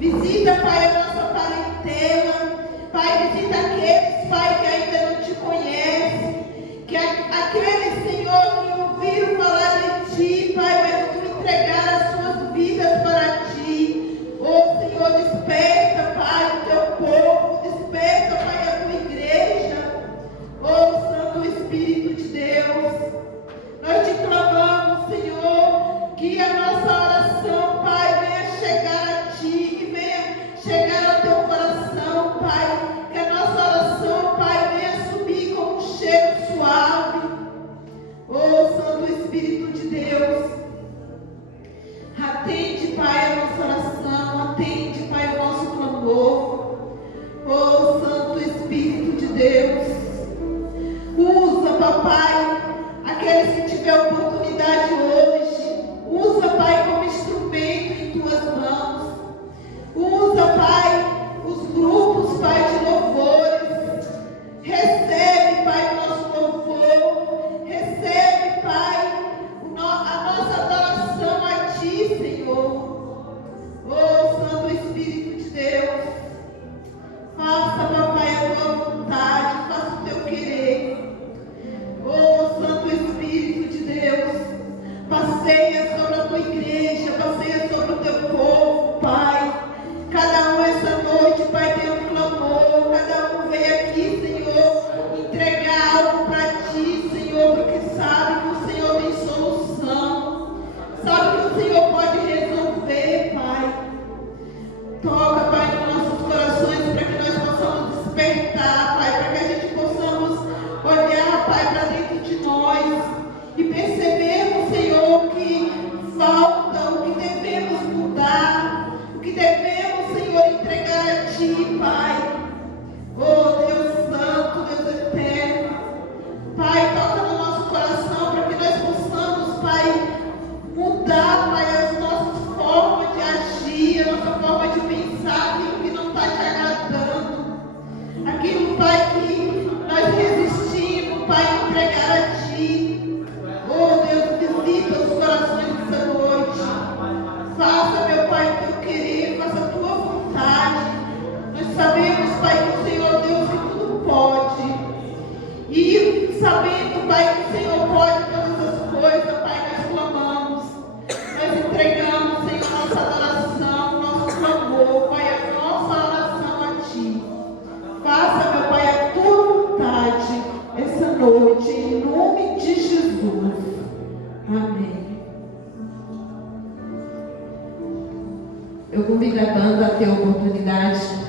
Visita, Pai, a nossa parentela. Pai, visita aqueles, Pai, que ainda não te conhecem. Que aqueles, Senhor, que ouviram falar de Ti, Pai, mas não entregaram as suas vidas para Ti. Oh, Senhor, desperta, Pai, o Teu povo. Desperta, Pai, a Tua igreja. Oh, Santo Espírito de Deus. Nós te clamamos, Senhor, que a nossa oração, Pai, venha chegar a Ti e venha chegar ao Teu coração, Pai. Que a nossa oração, Pai, venha subir como um cheiro suave. Oh, Santo Espírito de Deus, atende, Pai, a nossa oração, atende, Pai, o nosso clamor. Oh, Santo Espírito de Deus, usa, papai, aqueles que tiver oportunidade hoje. Usa, Pai, como instrumento em Tuas mãos. Usa, Pai, os grupos, Pai, de louvores. Recebe, Pai, o nosso louvor. Recebe, Pai, a nossa adoração a Ti, Senhor. Oh, Santo Espírito de Deus, faça, papai, a Tua vontade, faça o Teu querer. Oh, Santo Espírito de Deus, passeia sobre a Tua igreja, passeia sobre o Teu povo, Pai. Cada um essa noite, Pai, tem um clamor. Cada um veio aqui, Senhor, entregar algo para Ti, Senhor, porque sabe que o Senhor tem solução. Sabe que o Senhor pode resolver, Pai. Toca, Pai, nos nossos corações para que nós possamos despertar, Pai, para que a gente possamos olhar, Pai, para dentro de nós e percebermos, Senhor, o que falta, o que devemos mudar, o que devemos, Senhor, entregar a Ti, Pai. Oh, Deus Santo, Deus Eterno, Pai, toca no nosso coração para que nós possamos, Pai, mudar, Pai, as nossas formas de agir, a nossa forma de pensar, aquilo que não está Te agradando, aquilo, Pai, que nós resistimos, Pai, entregar a Ti. Oh, Deus, visita os corações dessa noite. Faça, meu Pai, o Teu querer, faça a Tua vontade. Nós sabemos, Pai, que o Senhor Deus que tudo pode. E sabendo, Pai, que o Senhor pode todas as coisas, Pai, nós clamamos. Nós entregamos, Senhor, nossa adoração, nosso clamor, Pai, a nossa oração a Ti. Faça, meu Pai, a Tua vontade essa noite, em nome de Jesus. Amém. Eu convido a banda a ter oportunidade.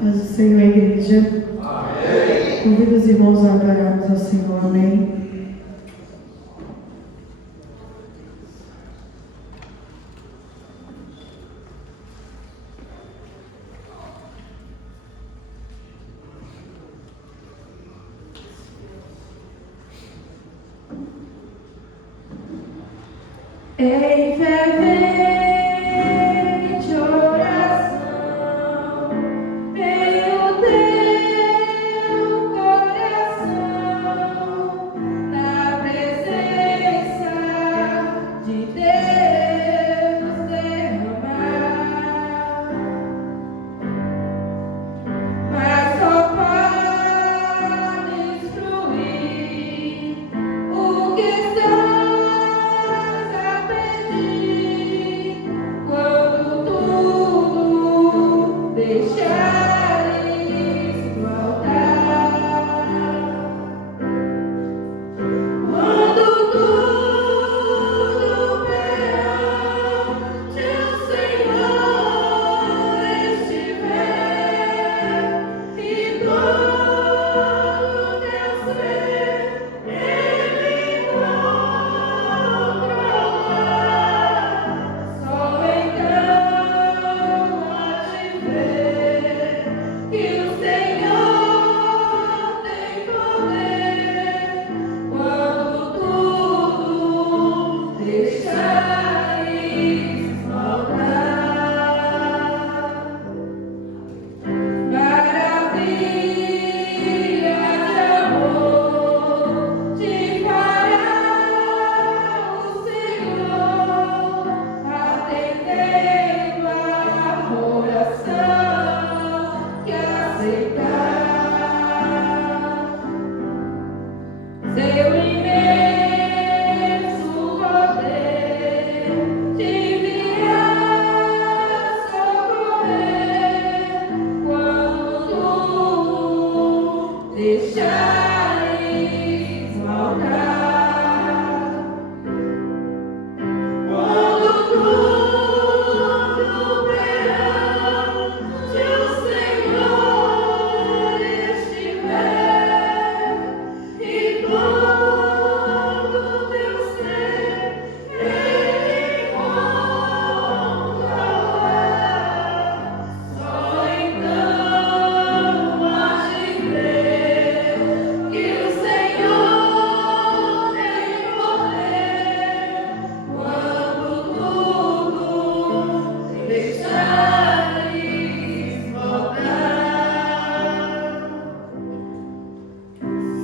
Paz do Senhor, igreja. Amém. Convido os irmãos a adorarmos ao Senhor. Amém. Em fervente oração, em o Teu coração, na presença de Deus derramar, mas só pode instruir o que estás a pedir quando tudo deixares faltar. Quando tudo perante o Senhor estiver e todo teu ser Ele controlar, só então há de ver deixares o altar. Quando tudo perante o Senhor estiver, e todo teu ser Ele encontrará, só então hás de crer que o Senhor tem poder. Quando tudo deixares voltar,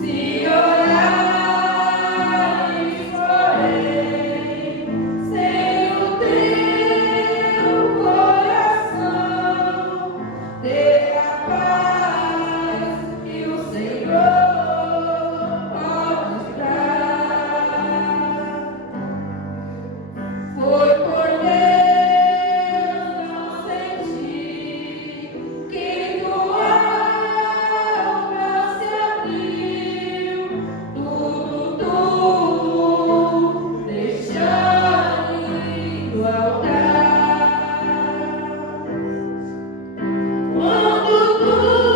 se orares, porém, sem o teu coração, terá paz que o Senhor pode dar. Foi por Deus não sentir que tua alma se abriu, tudo deixares no altar. Quando tudo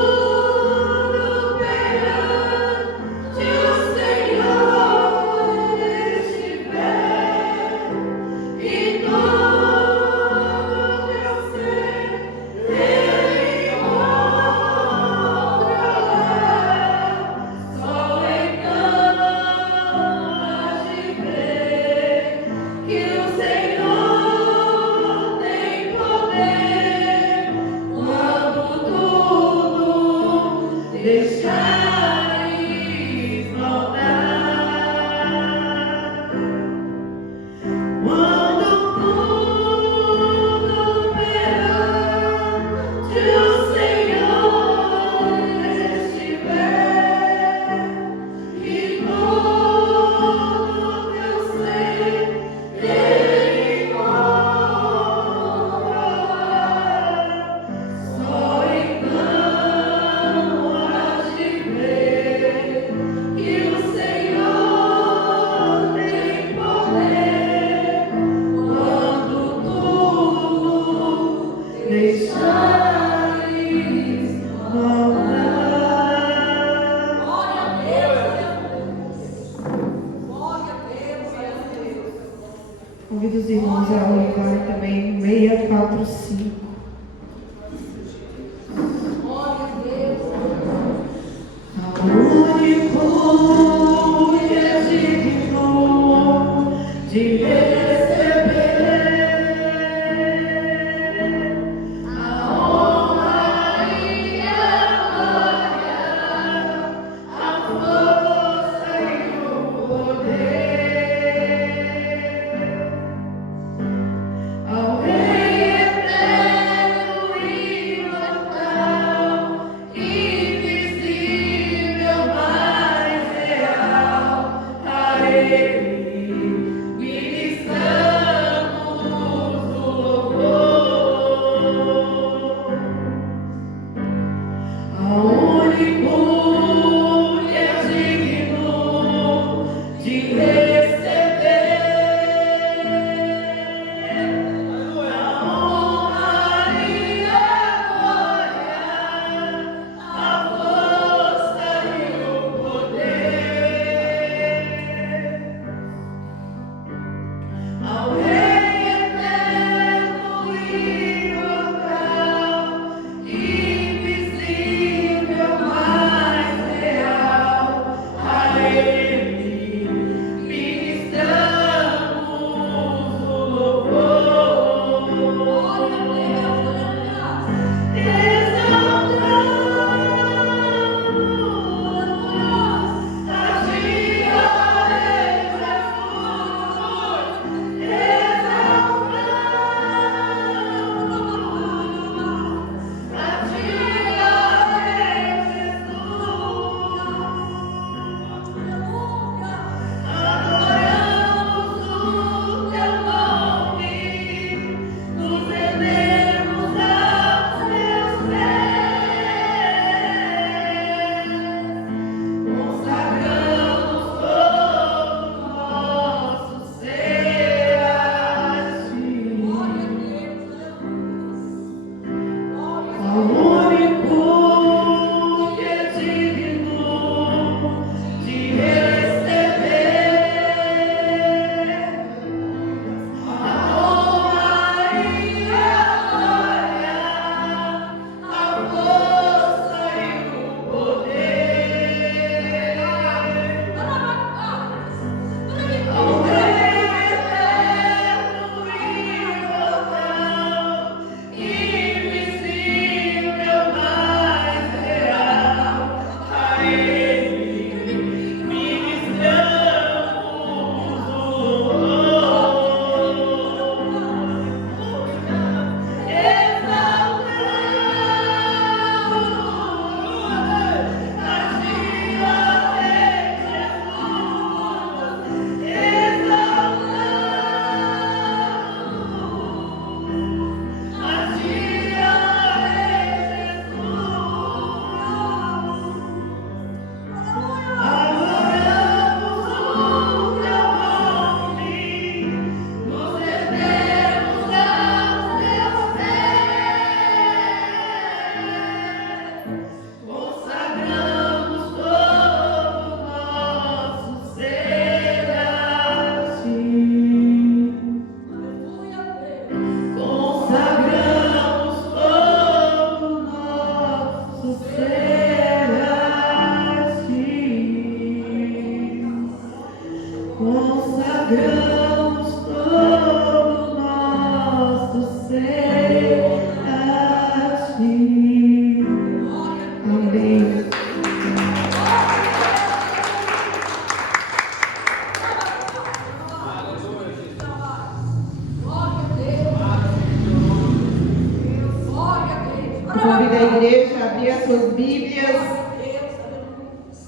as suas Bíblias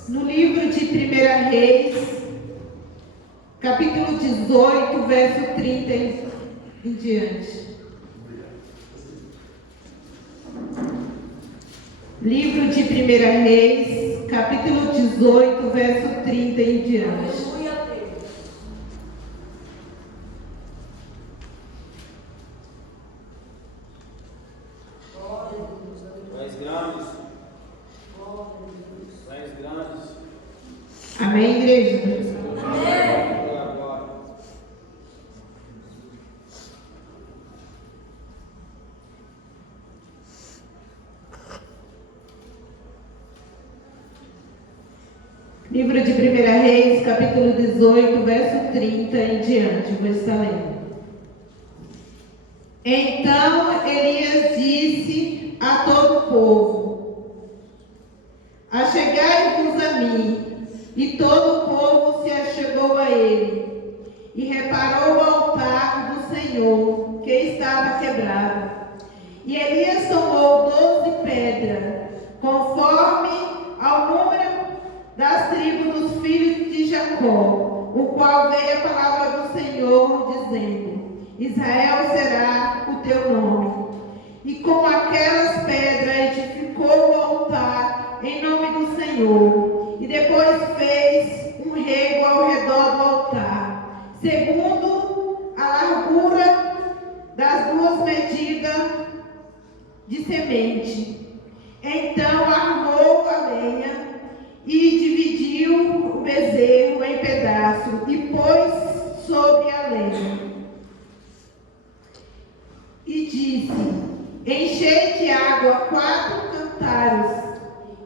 no livro de 1 Reis, capítulo 18, verso 30 em diante. Livro de 1 Reis, capítulo 18, verso 30 em diante. Amém, igreja? Amém. Livro de 1 Reis, capítulo 18, verso 30 em diante. Vou estar lendo. Então Elias disse a todo o povo: achegai-vos a mim. E todo o povo se achegou a ele, e reparou o altar do Senhor, que estava quebrado. E Elias tomou 12 pedras, conforme ao número das tribos dos filhos de Jacó, o qual veio a palavra do Senhor, dizendo: Israel será o teu nome. E com aquelas pedras edificou o altar em nome do Senhor. E depois fez um rego ao redor do altar, segundo a largura das 2 medidas de semente. Então armou a lenha e dividiu o bezerro em pedaços e pôs sobre a lenha. E disse: enchei de água 4 cantaros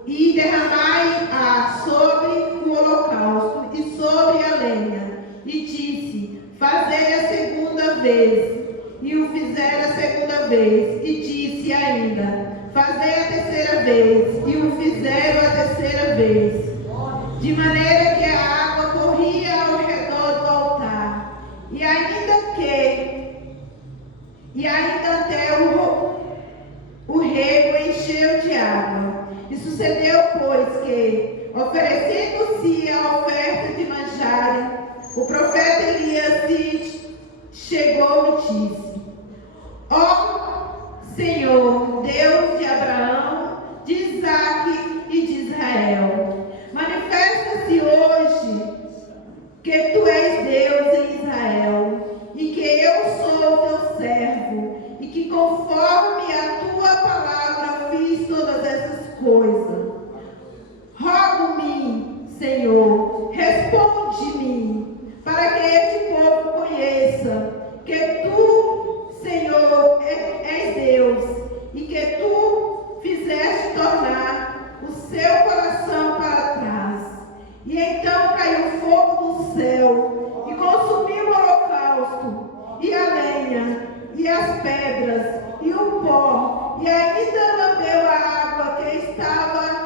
e derramai-a sobre o holocausto e sobre a lenha. E disse: fazei a segunda vez. E o fizeram a segunda vez. E disse ainda: fazei a terceira vez. E o fizeram a terceira vez. De maneira que a água corria ao redor do altar. E ainda até o rego encheu de água. E sucedeu, pois, que, oferecendo-se a oferta de manjares, o profeta Elias se chegou e disse: ó Senhor, Deus de Abraão, de Isaque e de Israel, manifesta-se hoje que tu és Deus em Israel, e que eu sou teu servo, e que conforme a tua palavra fiz todas essas coisas. Rogo-me, Senhor, responde-me, para que este povo conheça que tu, Senhor, és Deus, e que tu fizeste tornar o seu coração para trás. E então caiu fogo do céu e consumiu o holocausto, e a lenha, e as pedras, e o pó, e ainda lambeu a água que estava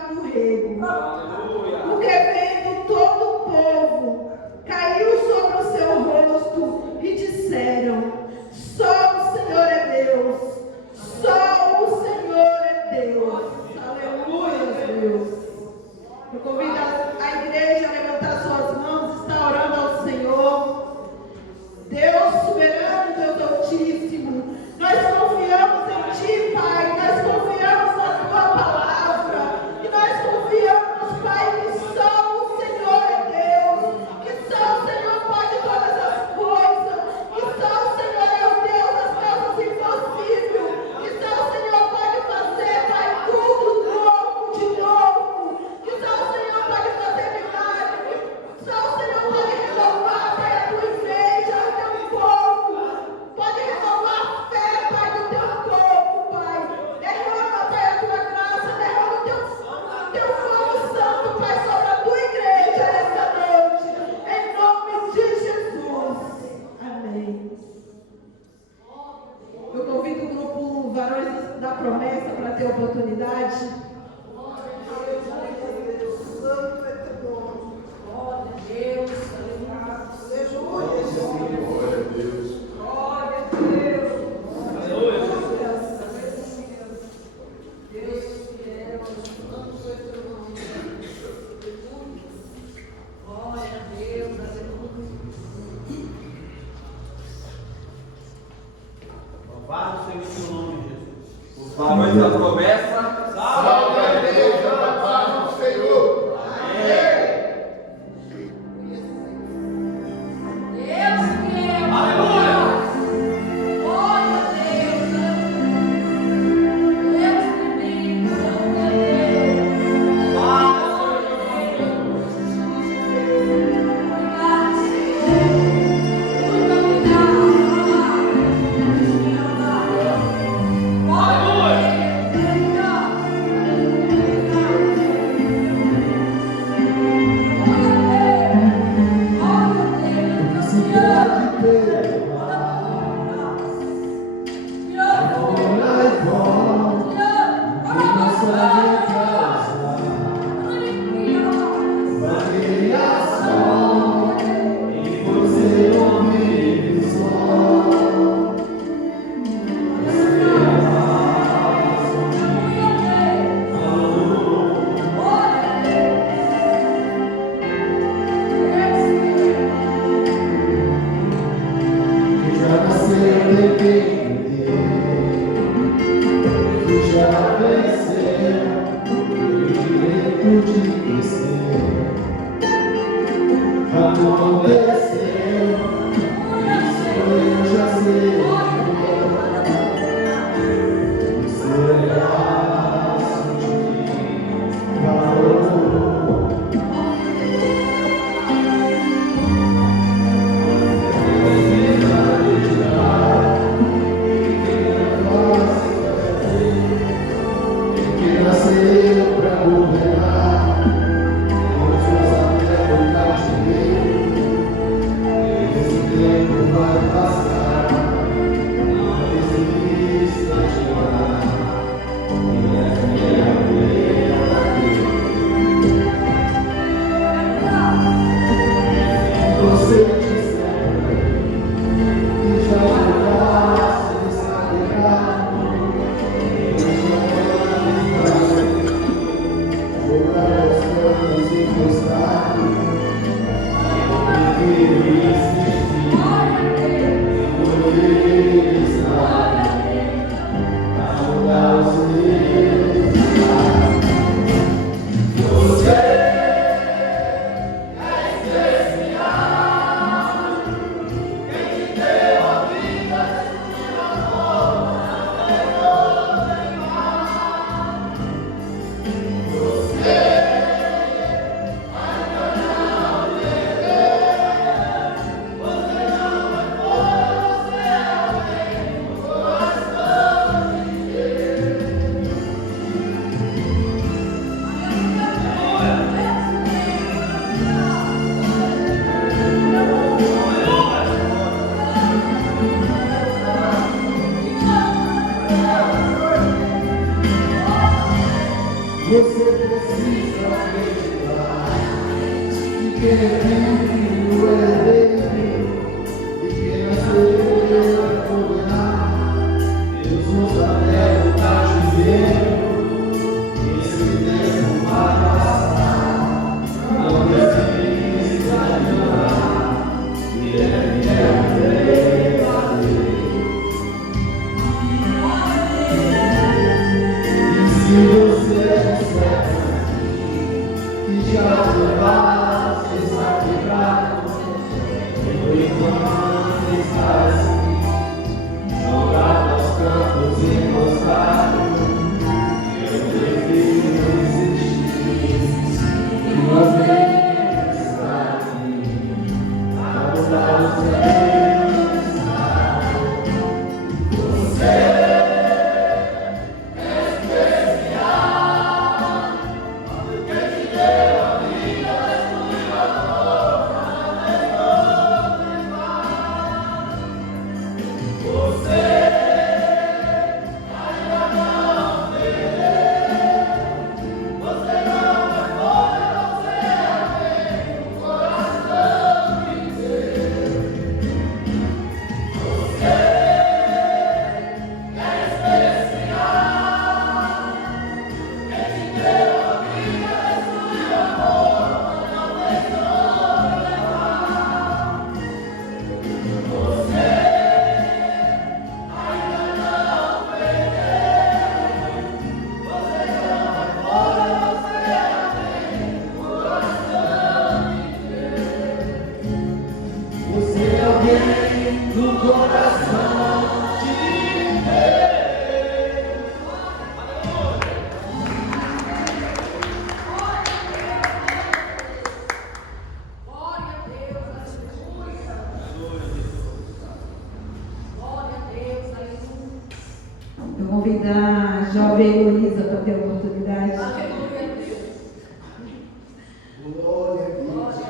Convidar a jovem Heloísa para ter a oportunidade.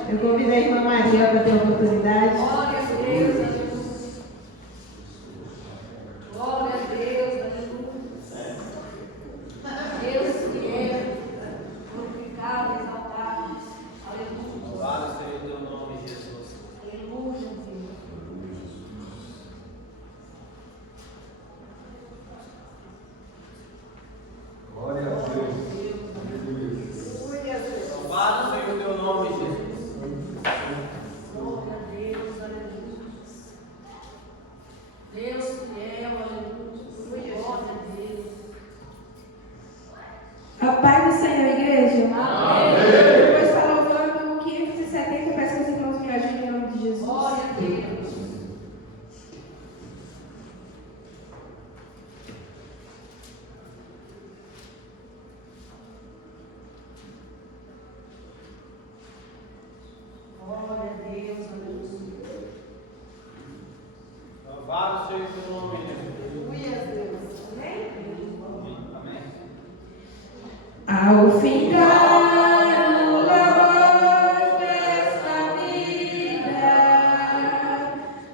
Eu convido a irmã Maria para ter a oportunidade. Glória a Deus, aleluia. Glória a Deus, aleluia. Deus que é glorificado, exaltado. Aleluia. Louvado seja o teu nome, Jesus. Aleluia, Deus. Glória a Deus. Louvado seja o teu nome, Jesus. Glória a Deus, aleluia. Glória a Deus, aleluia. Louvado seja o nome de Deus. Aleluia, Deus. Amém? Amém. Ao findar o labor desta vida,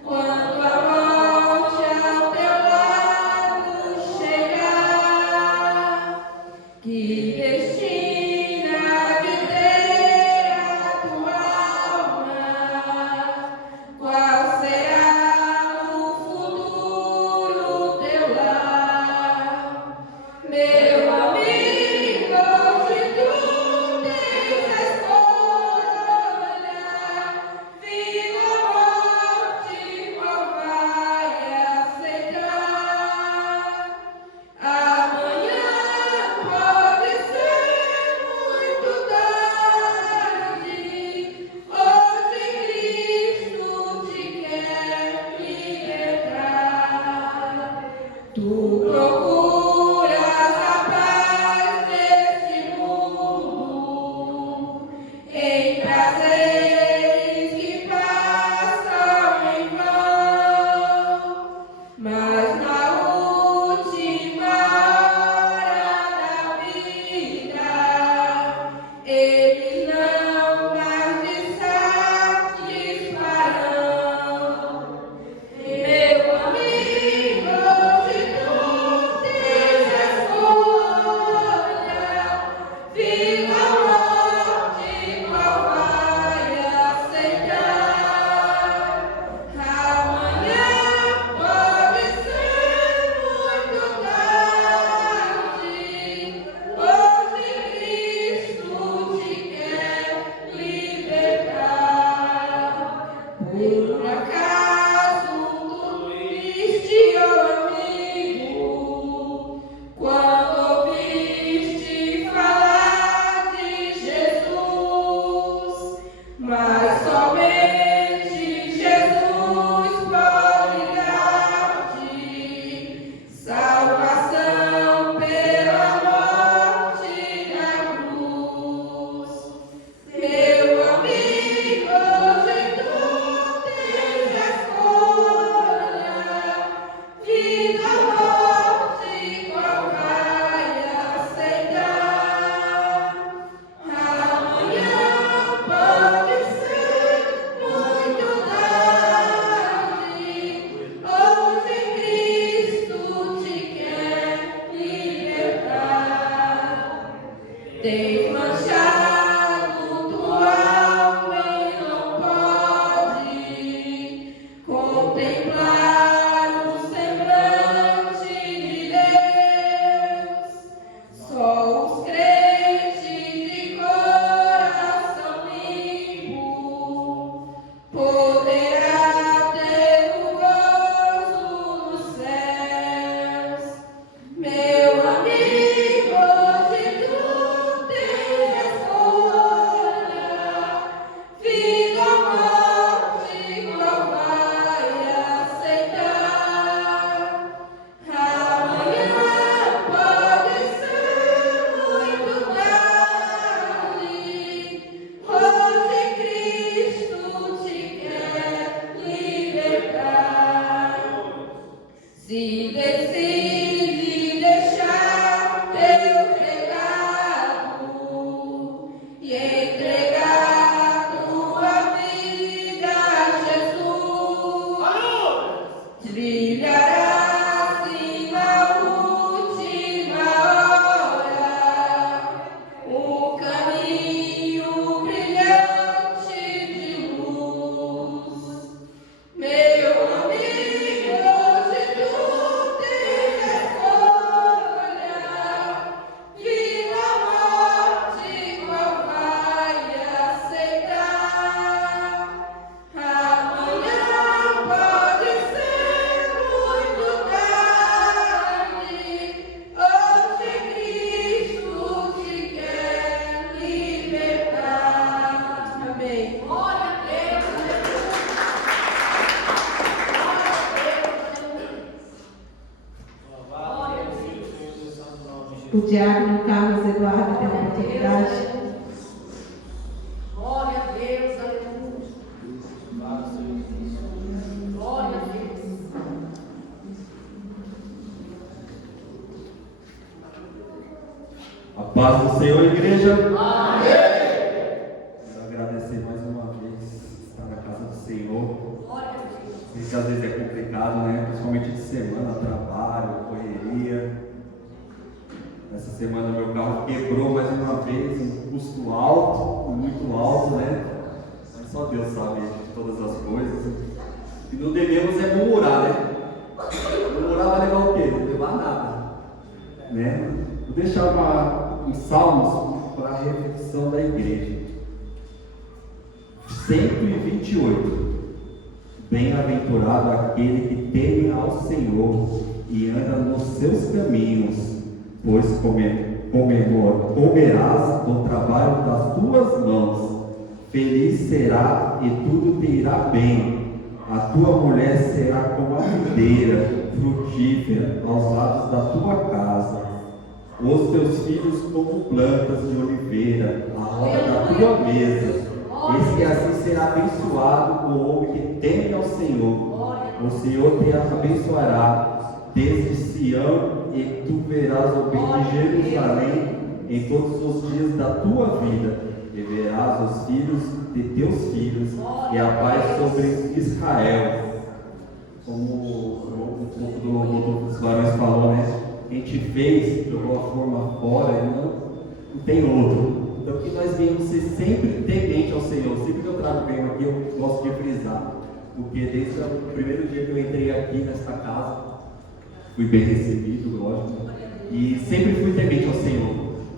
quando a morte ao teu lado chegar, que destina de ter a tua alma, qual será o futuro teu lar? Meu amigo, se tu tens escolha, vida ou morte, qual vai aceitar? Amanhã pode ser muito tarde, hoje Cristo te quer libertar. Tu procuras a paz deste mundo, em prazeres que passam em vão, mas na última hora da vida, eles não mais te satisfarão. Meu amigo, se tu tens escolha, vida ou morte, qual vai aceitar? Amanhã pode ser muito tarde, hoje Cristo te quer libertar. Por acaso tu viste, ó amigo, quando ouviste falar de Jesus? Mas somente Jesus pode dar-te salvação pela morte da cruz. Meu amigo, se tu tens escolha, vida ou morte, qual vai aceitar? Amanhã pode ser muito tarde, hoje Cristo te quer libertar. Tens manchado tua alma e não pode contemplar o semblante de Deus. Só os crentes de coração limpo poderá ter o gozo dos céus. Meu amigo, se tu tens escolha, vida ou morte, qual vai aceitar? Amanhã pode ser muito tarde, hoje Cristo te quer libertar. Se decide deixar teu pecado e entregar tua vida a Jesus, trilhará assim na última hora um caminho brilhante de luz. Meu amigo, se tu tens escolha, vida ou morte, qual vai aceitar? Amanhã pode ser muito tarde, hoje Cristo te quer libertar. Amém. Glória a Deus, aleluia. Louvado seja o santo nome de O Jesus. diácono Carlos Eduardo tem a oportunidade. Glória a Deus, aleluia. Paz do Senhor, igreja. Amém. Quero agradecer mais uma vez estar na casa do Senhor. Sei que às vezes é complicado, né? Principalmente de semana, trabalho, correria. Essa semana meu carro quebrou mais uma vez, um custo alto, muito alto, né? Mas só Deus sabe de todas as coisas. E não devemos é murmurar, né? Murmurar vai levar o quê? Não levar nada, né? Vou deixar uns salmos para a reflexão da igreja. 128. Bem-aventurado aquele que teme ao Senhor e anda nos seus caminhos, pois comerás do trabalho das tuas mãos. Feliz será e tudo te irá bem. A tua mulher será como a videira frutífera aos lados da tua casa. Os teus filhos como plantas de oliveira à roda da tua mesa. Eis que assim será abençoado o homem que teme ao Senhor. O Senhor te abençoará desde Sião, e tu verás o bem de Jerusalém em todos os dias da tua vida, e verás os filhos de teus filhos, e a paz sobre Israel. Como um pouco do louvor dos varões falou, né? Quem te fez de alguma forma fora, e não tem outro. Então que nós venhamos ser sempre temente ao Senhor. Sempre que eu trago bem aqui, eu gosto de frisar, porque desde o primeiro dia que eu entrei aqui nesta casa, fui bem recebido, lógico, e sempre fui temente ao Senhor.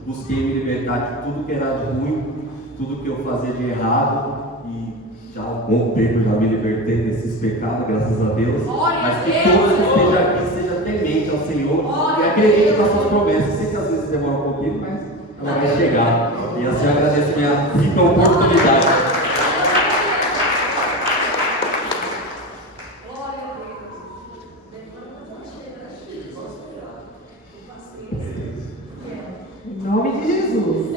Busquei me libertar de tudo que era de ruim, tudo que eu fazia de errado, e já há um bom tempo já me libertei desses pecados, graças a Deus. Mas que todos que estejam aqui sejam temente ao Senhor e acredite nas suas promessas. Sei que às vezes demora um pouquinho, mas ela vai chegar. E assim eu agradeço a minha rica oportunidade. Em nome de Jesus.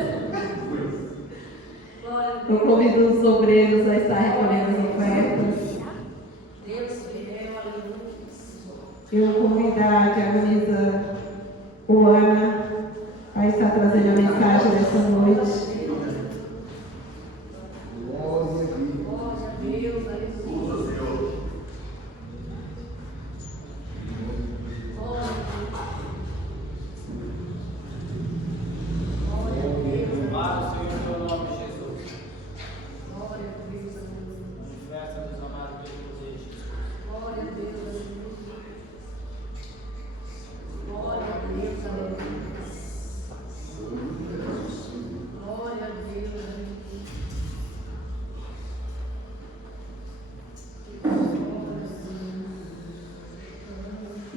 Eu convido os obreiros a estar recolhendo as ofertas. Eu convido a diaconisa Ana a estar trazendo a mensagem dessa noite.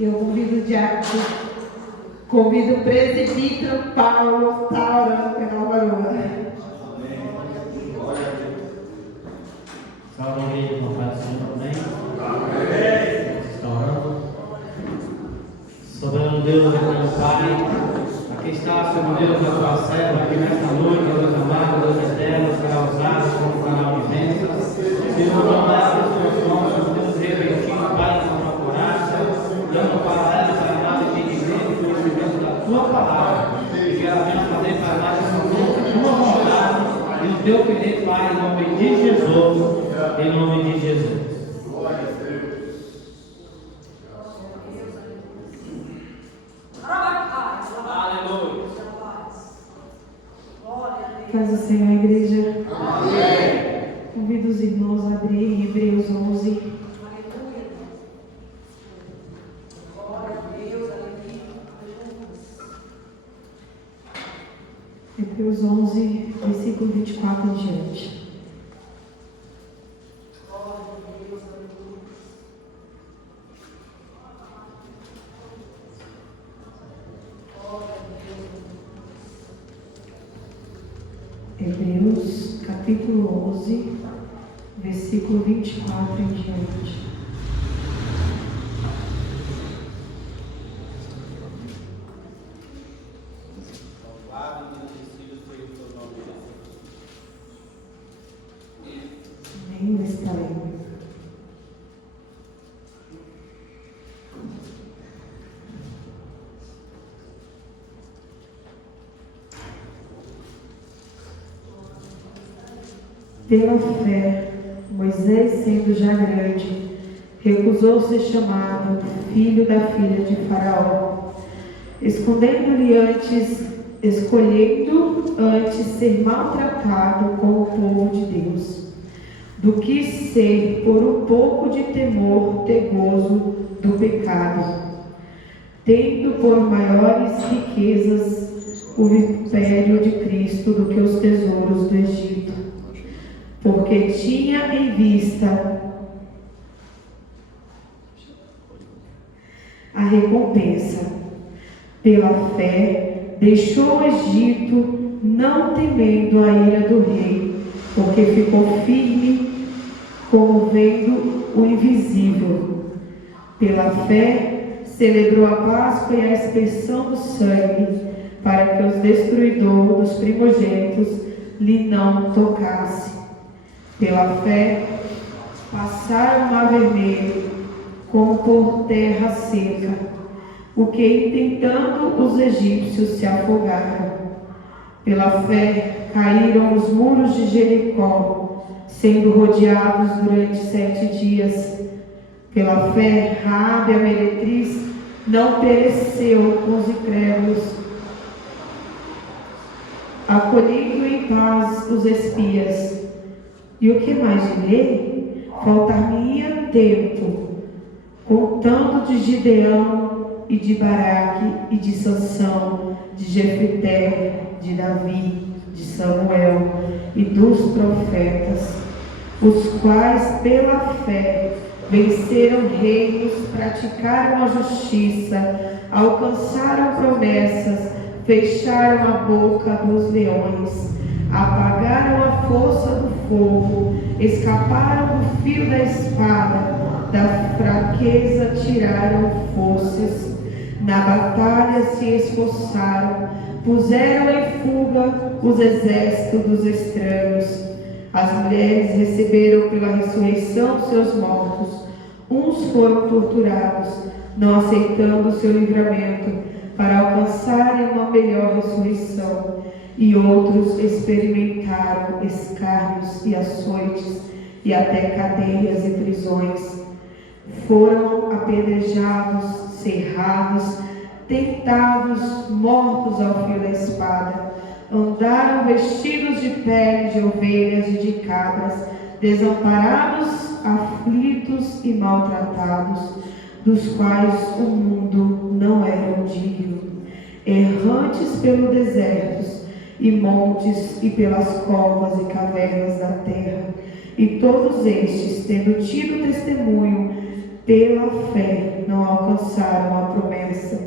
Eu convido o presbítero Paulo Taura pegar o varão. Salve a igreja, com a paz do Senhor, amém? Amém. Está orando? Soberano Deus, eterno Pai, aqui está, Senhor Deus, a tua serva, aqui nesta noite, Deus amado, Deus eterno, será usado como canal de bênçãos. Senhor, não leva os teus mãos, Senhor Deus, revestindo, Pai, com a tua coragem, dando para ela, para nada, entendimento e conhecimento da tua palavra, e que ela venha fazer para nós a tua vontade. E o teu querer, Pai, em nome de Jesus, em nome de Jesus. Glória a Deus. Aleluia. Faz o Senhor, igreja. Amém. Convido os irmãos a abrirem Hebreus 11. Hebreus 11, versículo 24 em diante. Hebreus, capítulo 11, versículo 24 em diante. Nem está lendo. Pela fé, Moisés, sendo já grande, recusou ser chamado filho da filha de Faraó, escolhendo antes ser maltratado com o povo de Deus, do que ser por um pouco de temor tegoso do pecado, tendo por maiores riquezas o império de Cristo do que os tesouros do Egito, porque tinha em vista a recompensa. Pela fé, deixou o Egito, não temendo a ira do rei, porque ficou firme, como vendo o invisível. Pela fé, celebrou a Páscoa e a expiação do sangue, para que os destruidores dos primogênitos lhe não tocasse. Pela fé, passaram o mar vermelho, como por terra seca, o que, intentando os egípcios, se afogaram. Pela fé, caíram os muros de Jericó, sendo rodeados durante 7 dias. Pela fé, Raabe, a meretriz, não pereceu com os incrédulos, acolhendo em paz os espias. E o que mais direi? Faltar-me-ia tempo, contando de Gideão e de Baraque e de Sansão, de Jefté, de Davi, de Samuel e dos profetas, os quais pela fé venceram reinos, praticaram a justiça, alcançaram promessas, fecharam a boca dos leões, apagaram a força do fogo, escaparam do fio da espada, da fraqueza tiraram forças, na batalha se esforçaram, puseram em fuga os exércitos dos estranhos. As mulheres receberam pela ressurreição seus mortos, uns foram torturados, não aceitando o seu livramento, para alcançarem uma melhor ressurreição, e outros experimentaram escárnios e açoites, e até cadeias e prisões. Foram apedrejados, cerrados, tentados, mortos ao fio da espada. Andaram vestidos de pele de ovelhas e de cabras, desamparados, aflitos e maltratados, dos quais o mundo não era digno. Errantes pelo desertos e montes e pelas covas e cavernas da terra. E todos estes, tendo tido testemunho, pela fé não alcançaram a promessa.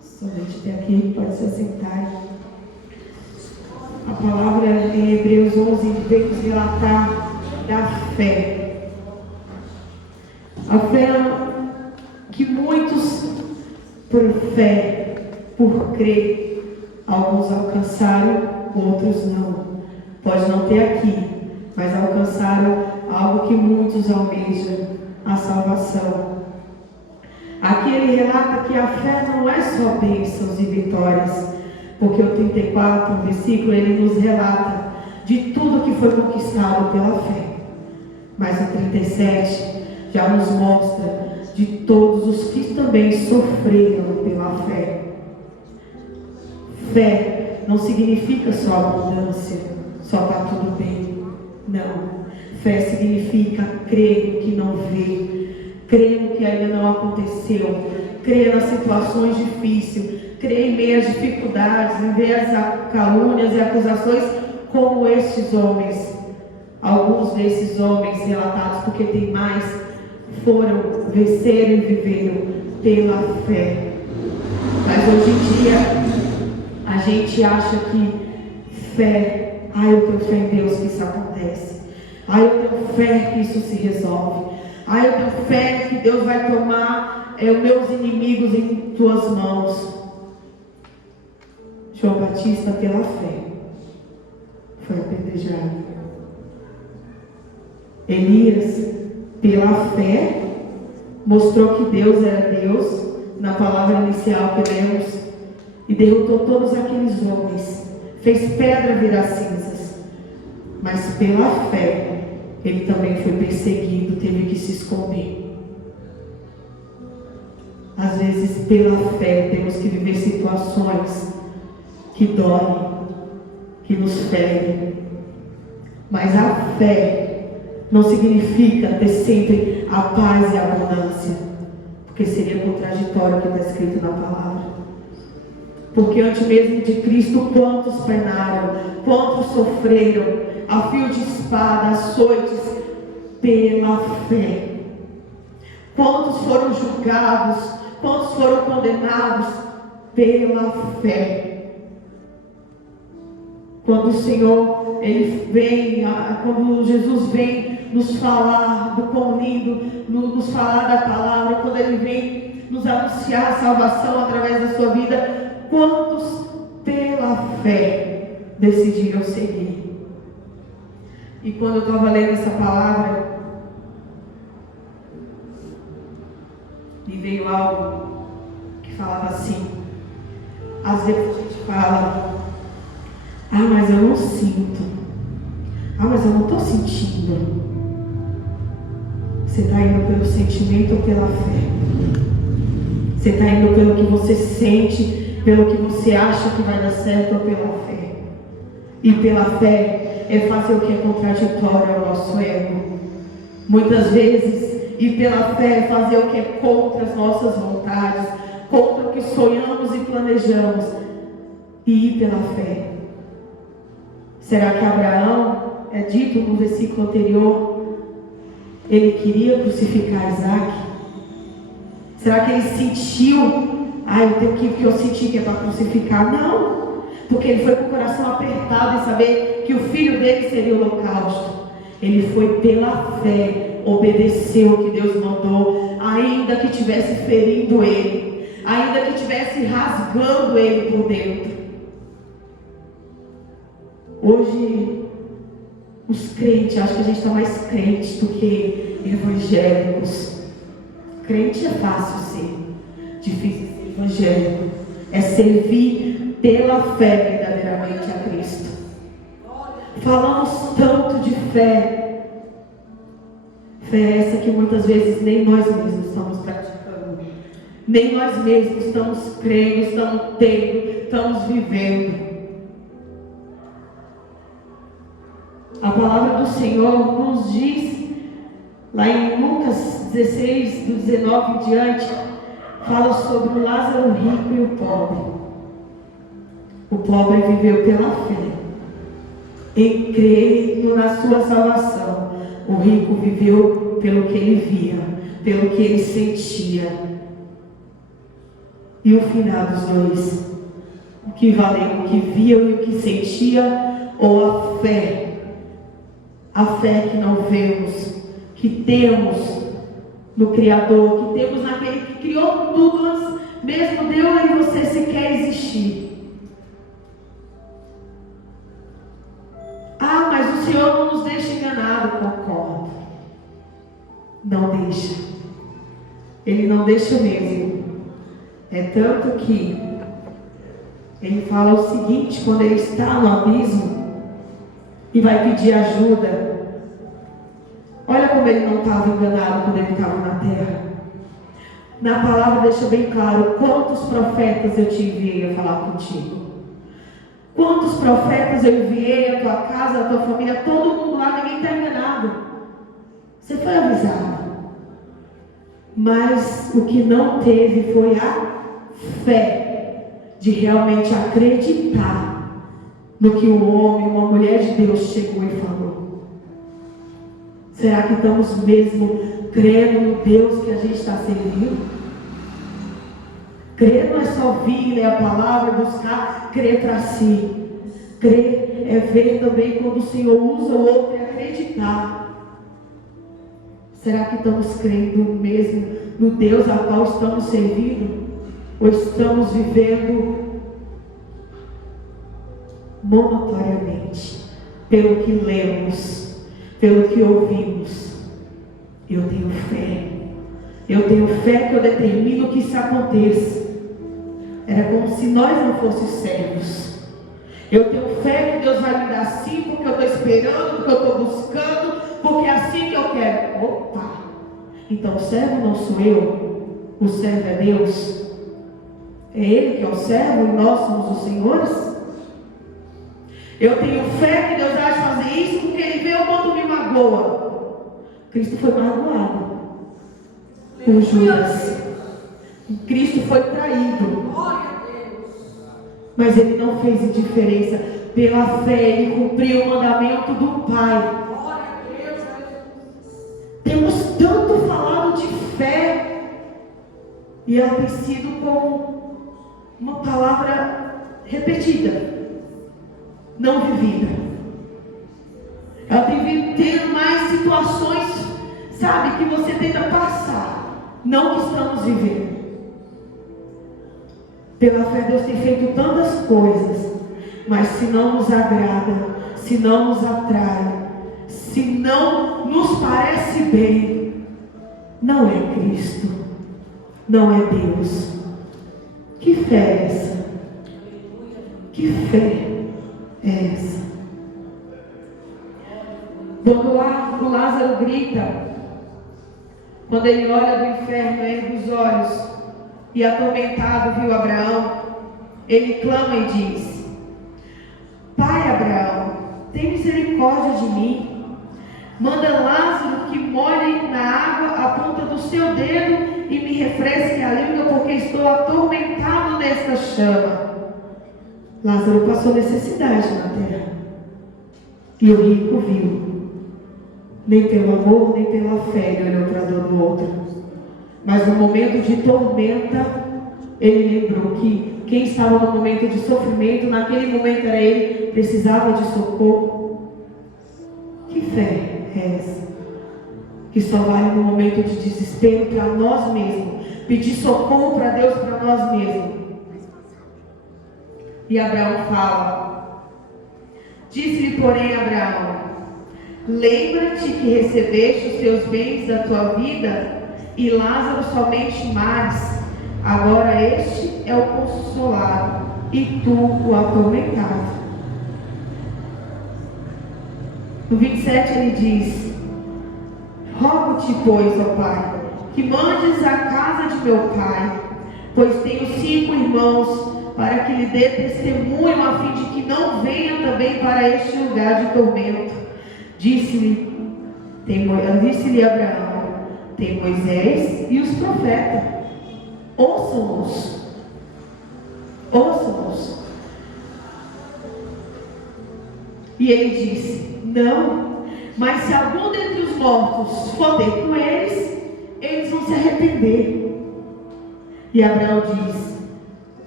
Somente até aqui, pode se assentar. A palavra em Hebreus 11 vem nos relatar da fé. A fé que muitos, por fé, por crer, alguns alcançaram, outros não. Pode não ter aqui, mas alcançaram algo que muitos almejam, a salvação. Aqui ele relata que a fé não é só bênçãos e vitórias, porque o 34, versículo, ele nos relata de tudo que foi conquistado pela fé. Mas o 37 já nos mostra de todos os que também sofreram pela fé. Fé não significa só abundância, só está tudo bem. Não. Fé significa crer no que não vê, crer no que ainda não aconteceu, crer nas situações difíceis, crer em meio às dificuldades, em meio às calúnias e acusações, como estes homens. Alguns desses homens relatados, porque tem mais, foram, venceram e viveram pela fé. Mas hoje em dia, a gente acha que fé, eu tenho fé em Deus que isso acontece. Eu tenho fé que isso se resolve. Eu tenho fé que Deus vai tomar os meus inimigos em tuas mãos. João Batista, pela fé, foi apedrejado. Elias, pela fé, mostrou que Deus era Deus, na palavra inicial que lemos, e derrotou todos aqueles homens, fez pedra virar cinzas. mas pela fé ele também foi perseguido, teve que se esconder. Às vezes, pela fé, temos que viver situações que doem, que nos ferem. Mas a fé não significa ter sempre a paz e a abundância, porque seria contraditório o que está escrito na palavra. Porque antes mesmo de Cristo, quantos penaram, quantos sofreram a fio de espada, açoites, pela fé. Quantos foram julgados, quantos foram condenados pela fé. Quando o Senhor, Ele vem, quando Jesus vem nos falar do quão lindo, nos falar da palavra, quando Ele vem nos anunciar a salvação através da sua vida, quantos pela fé decidiram seguir? E quando eu estava lendo essa palavra, me veio algo que falava assim: às vezes a gente fala, mas eu não sinto, mas eu não estou sentindo. Você está indo pelo sentimento ou pela fé? Você está indo pelo que você sente, pelo que você acha que vai dar certo, ou pela fé? E pela fé é fazer o que é contraditório ao nosso ego. Muitas vezes, e pela fé é fazer o que é contra as nossas vontades, contra o que sonhamos e planejamos. E ir pela fé. Será que Abraão, é dito no versículo anterior, ele queria crucificar Isaac? Será que ele sentiu, eu tenho que eu senti que é para crucificar? Não, porque ele foi com o coração apertado em saber que o filho dele seria o holocausto. Ele foi pela fé, obedeceu o que Deus mandou, ainda que estivesse ferindo ele, ainda que estivesse rasgando ele por dentro. Hoje, os crentes, acho que a gente está mais crente do que evangélicos. Crente é fácil ser, difícil ser evangélico. É servir pela fé verdadeiramente a Cristo. Falamos tanto de fé. Fé essa que muitas vezes nem nós mesmos estamos praticando. Nem nós mesmos estamos crendo, estamos tendo, estamos vivendo. A palavra do Senhor nos diz, lá em Lucas 16, do 19 em diante, fala sobre o Lázaro rico e o pobre. O pobre viveu pela fé, em crer na sua salvação. O rico viveu pelo que ele via, pelo que ele sentia. E o final dos dois, o que valeu, o que viam e o que sentia, ou a fé? A fé que não vemos, que temos no Criador, que temos naquele que criou tudo antes mesmo de eu e você sequer existir. Mas o Senhor não nos deixa enganado, concordo. Não deixa. Ele não deixa mesmo. É tanto que ele fala o seguinte, quando ele está no abismo e vai pedir ajuda. Olha como ele não estava enganado quando ele estava na terra. Na palavra deixa bem claro: quantos profetas eu te enviei a falar contigo? Quantos profetas eu enviei a tua casa, a tua família, todo mundo lá, ninguém está enganado. Você foi avisado. Mas o que não teve foi a fé de realmente acreditar no que um homem, uma mulher de Deus chegou e falou. Será que estamos mesmo crendo no Deus que a gente está servindo? Crer não é só vir, ler a palavra, buscar, crer para si. Crer é ver também quando o Senhor usa o outro e acreditar. Será que estamos crendo mesmo no Deus a qual estamos servindo? Ou estamos vivendo monotoriamente, pelo que lemos, pelo que ouvimos? Eu tenho fé. Eu tenho fé que eu determino que isso aconteça. Era como se nós não fôssemos cegos. Eu tenho fé que Deus vai me dar sim, porque eu estou esperando, porque eu estou buscando, porque é assim que eu quero. Opa! Então o servo não sou eu, o servo é Deus. É Ele que é o servo e nós somos os senhores. Eu tenho fé que Deus vai fazer isso porque Ele vê o quanto me magoa. Cristo foi magoado por Judas. Cristo foi traído. Mas Ele não fez indiferença. Pela fé Ele cumpriu o mandamento do Pai. Temos tanto falado de fé e ela tem sido como uma palavra repetida, não vivida. Ela tem tido mais situações, sabe, que você tenta passar, não que estamos vivendo. Pela fé Deus tem feito tantas coisas, mas se não nos agrada, se não nos atrai, se não nos parece bem, não é Cristo, não é Deus. Que fé é essa? Que fé é essa? Quando o Lázaro grita, quando ele olha do inferno, ergue os olhos e atormentado viu Abraão, ele clama e diz: Pai Abraão, tem misericórdia de mim. Manda Lázaro que molhe na água a ponta do seu dedo e me refresque a língua, porque estou atormentado nesta chama. Lázaro passou necessidade na terra. E o rico viu. Nem pelo amor, nem pela fé ele olhou para a dor do outro. Mas no momento de tormenta, ele lembrou que quem estava no momento de sofrimento, naquele momento era ele, precisava de socorro. Que fé é essa? Que só vai no momento de desespero para nós mesmos, pedir socorro para Deus, para nós mesmos. E Abraão fala: disse-lhe, porém, Abraão: lembra-te que recebeste os teus bens da tua vida, e Lázaro somente males. Agora este é o consolado, e tu o atormentado. No 27 ele diz: rogo-te, pois, ó Pai, que mandes à casa de meu pai, pois tenho 5 irmãos, para que lhe dê testemunho, a fim de que não venha também para este lugar de tormento. Disse-lhe Abraão: tem Moisés e os profetas, ouçam-nos. Ouçam-nos. E ele disse: não, mas se algum dentre os mortos for ter com eles, eles vão se arrepender. E Abraão diz: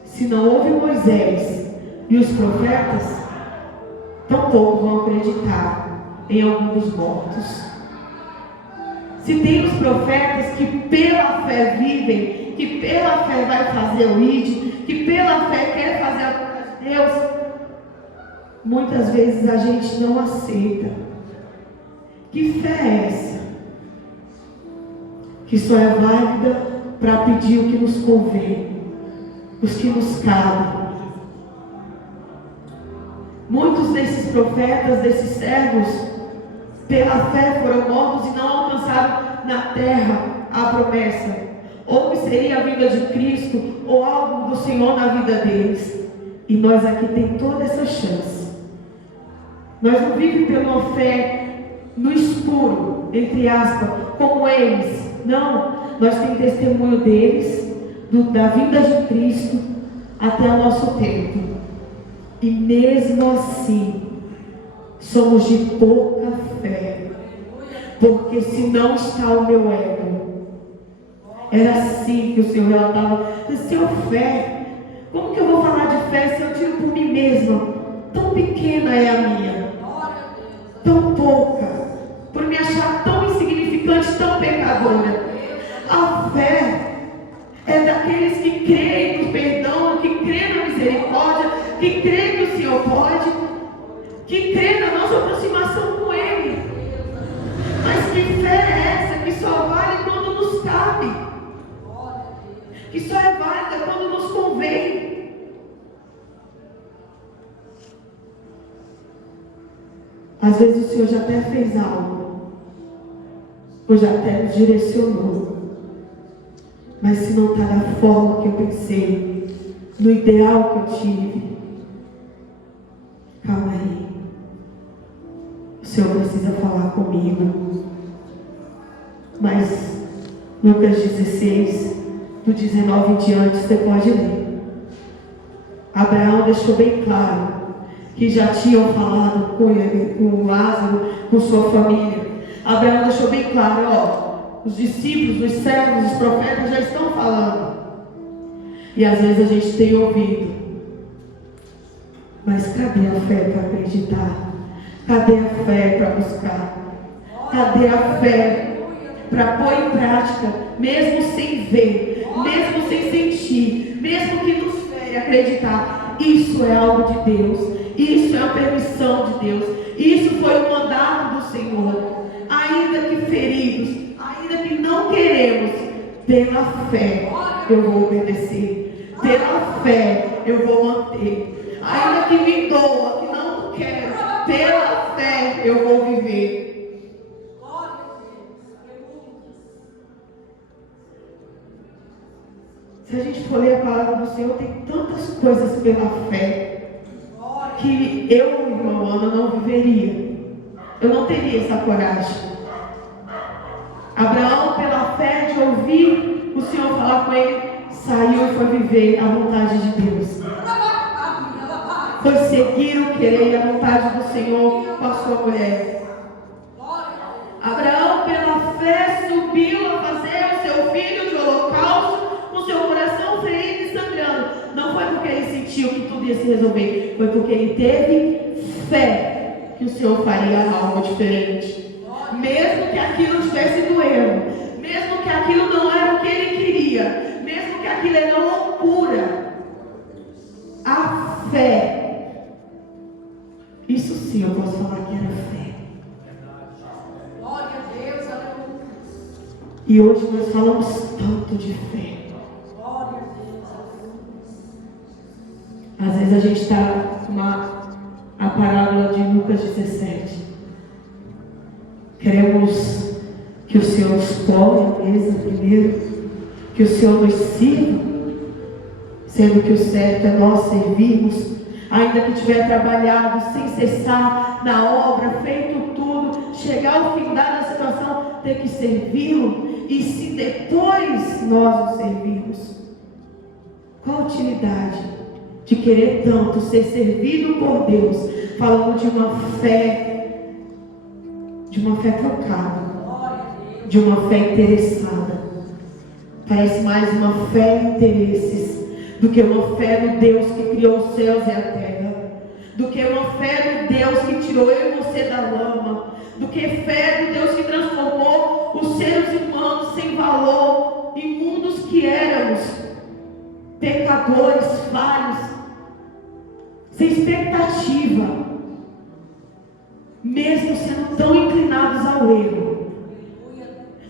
se não houve Moisés e os profetas, tampouco vão acreditar em algum dos mortos. Se tem os profetas que pela fé vivem, que pela fé vai fazer o ID, que pela fé quer fazer a vontade de Deus, muitas vezes a gente não aceita. Que fé é essa? Que só é válida para pedir o que nos convém, os que nos cabem. Muitos desses profetas, desses servos, pela fé foram mortos e não alcançaram na terra a promessa, ou que seria a vinda de Cristo, ou algo do Senhor na vida deles. E nós aqui temos toda essa chance. Nós não vivemos pela fé no escuro, entre aspas, como eles. Não, nós temos testemunho deles, da vinda de Cristo até o nosso tempo. E mesmo assim, somos de pouca fé, porque se não está o meu ego. Era assim que o Senhor relatava: Senhor, fé, como que eu vou falar de fé se eu tiro por mim mesma? Tão pequena é a minha, tão pouca, por me achar tão insignificante, tão pecadora. A fé é daqueles que creem no perdão, que creem na misericórdia, que creem que o Senhor pode, que creem na nossa aproximação com Ele. Mas que fé é essa que só vale quando nos cabe, que só é válida quando nos convém? Às vezes o Senhor já até fez algo, ou já até nos direcionou, mas se não está da forma que eu pensei, no ideal que eu tive, calma aí. O Senhor precisa falar comigo. Mas Lucas 16, do 19 em diante, você pode ler. Abraão deixou bem claro que já tinham falado com ele, com Lázaro, com sua família. Abraão deixou bem claro, os discípulos, os servos, os profetas já estão falando. E às vezes a gente tem ouvido. Mas cadê a fé para acreditar? Cadê a fé para buscar? Cadê a fé para pôr em prática, mesmo sem ver, mesmo sem sentir, mesmo que nos fere acreditar? Isso é algo de Deus, isso é a permissão de Deus, isso foi o mandato do Senhor. Ainda que feridos, ainda que não queremos, pela fé eu vou obedecer, pela fé eu vou manter. Ainda que me doa, que não quero, pela fé eu vou viver. Se a gente for ler a palavra do Senhor, tem tantas coisas pela fé que eu, irmão Ana, não viveria. Eu não teria essa coragem. Abraão, pela fé de ouvir o Senhor falar com ele, saiu e foi viver a vontade de Deus. Foi seguir o querer e a vontade do Senhor com a sua mulher. Abraão, pela fé, subiu a fazer o seu filho de holocausto, com seu coração ferido e sangrando. Não foi porque ele sentiu que tudo ia se resolver, foi porque ele teve fé que o Senhor faria algo diferente. Mesmo que aquilo estivesse doendo, mesmo que aquilo não era o que ele queria, mesmo que aquilo era loucura, a fé, isso sim eu posso falar que era fé. Glória a Deus, aleluia. E hoje nós falamos tanto de fé. Glória a Deus, aleluia. Às vezes a gente está com a parábola de Lucas 17. Queremos que o Senhor escolha a mesa primeiro, que o Senhor nos sirva, sendo que o certo é nós servirmos, ainda que tiver trabalhado sem cessar na obra, feito tudo, chegar ao fim da situação, ter que servi-lo, e se depois nós o servirmos, qual a utilidade de querer tanto ser servido por Deus, falando de uma fé trocada, de uma fé interessada? Parece mais uma fé em interesses do que uma fé no Deus que criou os céus e a terra, do que uma fé no Deus que tirou eu e você da lama, do que fé no Deus que transformou os seres humanos sem valor, imundos que éramos, pecadores, falhos, sem expectativa, mesmo sendo tão inclinados ao erro.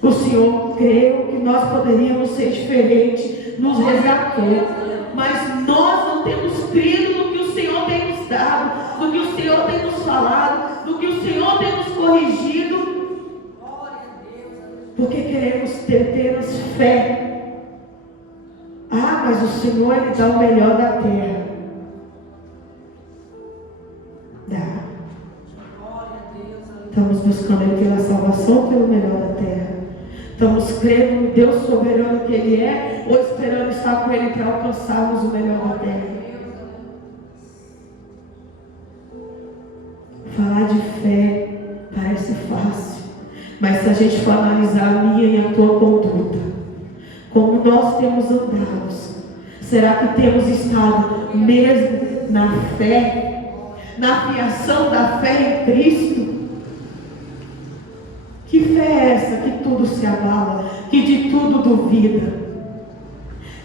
O Senhor creu que nós poderíamos ser diferentes, nos resgatou, mas nós não temos crido no que o Senhor tem nos dado, no que o Senhor tem nos falado, no que o Senhor tem nos corrigido, porque queremos ter apenas fé. Mas o Senhor, Ele dá o melhor da terra. Dá. Estamos buscando Ele pela salvação, pelo melhor da terra. Estamos crendo no Deus soberano que Ele é, ou esperando estar com Ele para alcançarmos o melhor da terra? Falar de fé parece fácil, mas se a gente for analisar a minha e a tua conduta, como nós temos andado, será que temos estado mesmo na fé, na fiação da fé em Cristo? Que fé é essa que tudo se abala, que de tudo duvida?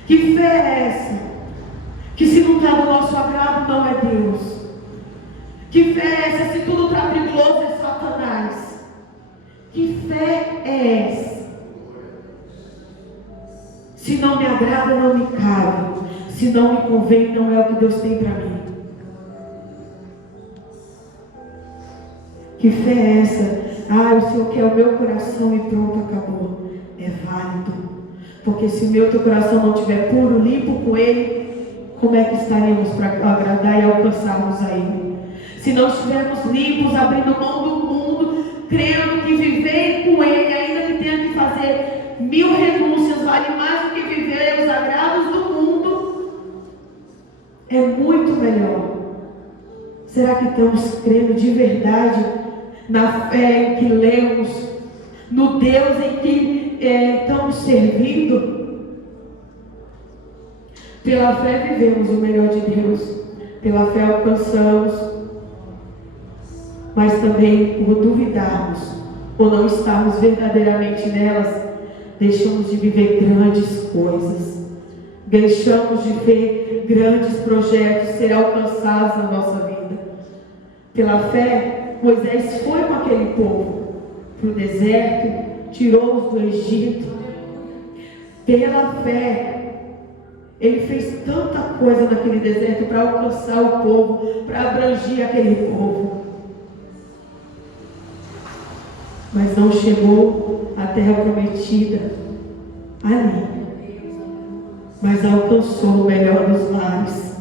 Que fé é essa que se não está do nosso agrado não é Deus? Que fé é essa se tudo está perigoso é Satanás? Que fé é essa? Se não me agrada não me cabe, se não me convém não é o que Deus tem para mim. Que fé é essa? Ah, o Senhor quer o meu coração e pronto, acabou. É válido. Porque se o meu teu coração não estiver puro, limpo com Ele, como é que estaremos para agradar e alcançarmos a Ele? Se não estivermos limpos, abrindo mão do mundo, crendo que viver com Ele, ainda que tenha que fazer 1000 renúncias, vale mais do que viver os agrados do mundo, é muito melhor. Será que estamos crendo de verdade na fé em que lemos, no Deus em que estamos servindo? Pela fé vivemos o melhor de Deus, pela fé alcançamos, mas também por duvidarmos ou não estarmos verdadeiramente nelas, deixamos de viver grandes coisas, deixamos de ver grandes projetos ser alcançados na nossa vida. Pela fé, Moisés foi com aquele povo para o deserto, tirou-os do Egito. Pela fé, ele fez tanta coisa naquele deserto para alcançar o povo, para abranger aquele povo. Mas não chegou à terra prometida ali, mas alcançou o melhor dos lares.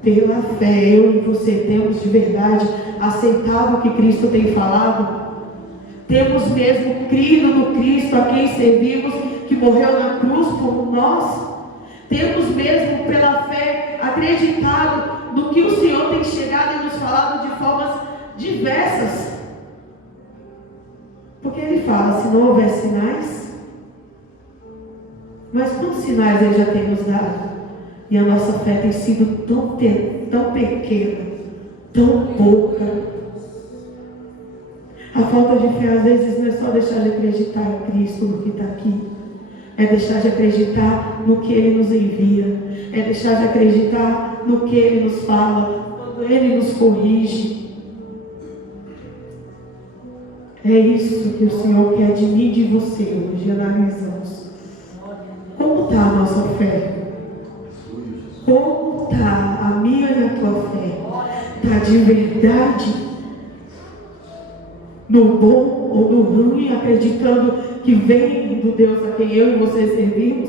Pela fé, eu e você temos de verdade aceitado o que Cristo tem falado? Temos mesmo crido no Cristo a quem servimos, que morreu na cruz por nós? Temos mesmo pela fé acreditado no que o Senhor tem chegado e nos falado de formas diversas? Porque Ele fala, se não houver sinais, mas quantos sinais Ele já tem nos dado? E a nossa fé tem sido tão pequena, tão pouca. A falta de fé às vezes não é só deixar de acreditar em Cristo, no que está aqui. É deixar de acreditar no que Ele nos envia. É deixar de acreditar no que Ele nos fala, quando Ele nos corrige. É isso que o Senhor quer de mim e de você hoje, analisamos. Como está a nossa fé? Como está a minha e a tua fé? Está de verdade no bom ou no ruim, acreditando que vem do Deus a quem eu e você servimos?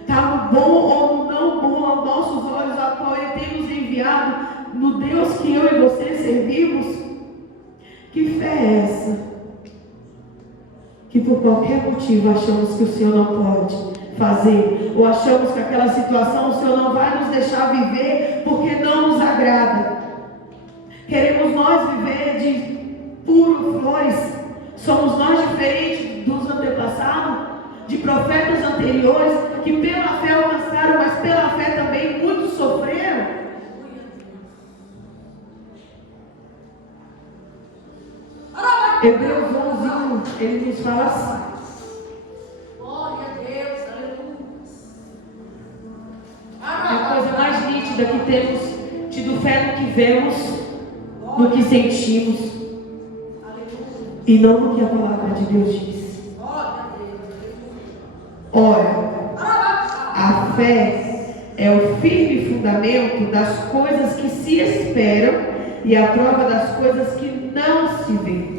Está no bom ou no não bom aos nossos olhos, a qual Ele tem nos enviado, no Deus que eu e você servimos? Que fé é essa? Que por qualquer motivo achamos que o Senhor não pode fazer, ou achamos que aquela situação o Senhor não vai nos deixar viver porque não nos agrada. Queremos nós viver de puro flores? Somos nós diferentes dos antepassados, de profetas anteriores que pela fé alcançaram, mas pela fé também muitos sofreram? Hebreus 11:1, ele nos fala assim. Glória a Deus, aleluia. É a coisa mais nítida que temos tido fé no que vemos, no que sentimos, e não no que a palavra de Deus diz. Ora, a fé é o firme fundamento das coisas que se esperam e a prova das coisas que não se veem.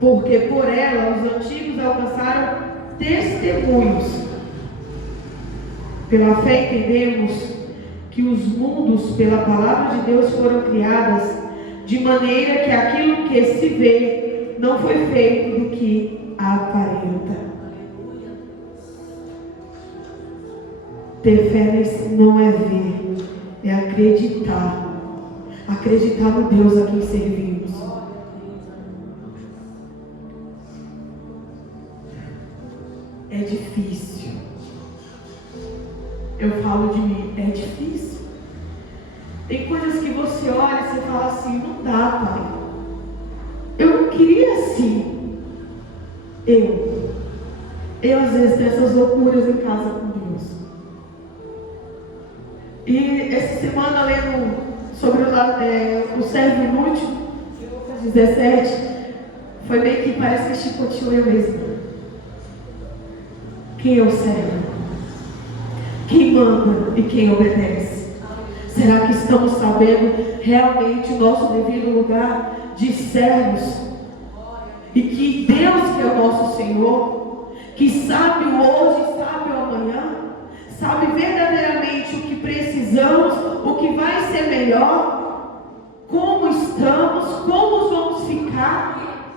Porque por ela os antigos alcançaram testemunhos. Pela fé entendemos que os mundos pela palavra de Deus foram criadas, de maneira que aquilo que se vê não foi feito do que aparenta. Ter fé não é ver, é acreditar. Acreditar no Deus a quem servimos. É difícil. Eu falo de mim, é difícil. Tem coisas que você olha e você fala assim, não dá, pai. Eu não queria assim. Eu às vezes tenho essas loucuras em casa com Deus. E essa semana lendo sobre o servo inútil, Lucas 17, foi meio que parece que chicoteou eu mesmo. Quem é o servo? Quem manda e quem obedece? Será que estamos sabendo realmente o nosso devido lugar de servos? E que Deus, que é o nosso Senhor, que sabe o hoje, sabe o amanhã, sabe verdadeiramente o que precisamos, o que vai ser melhor, como estamos, como vamos ficar.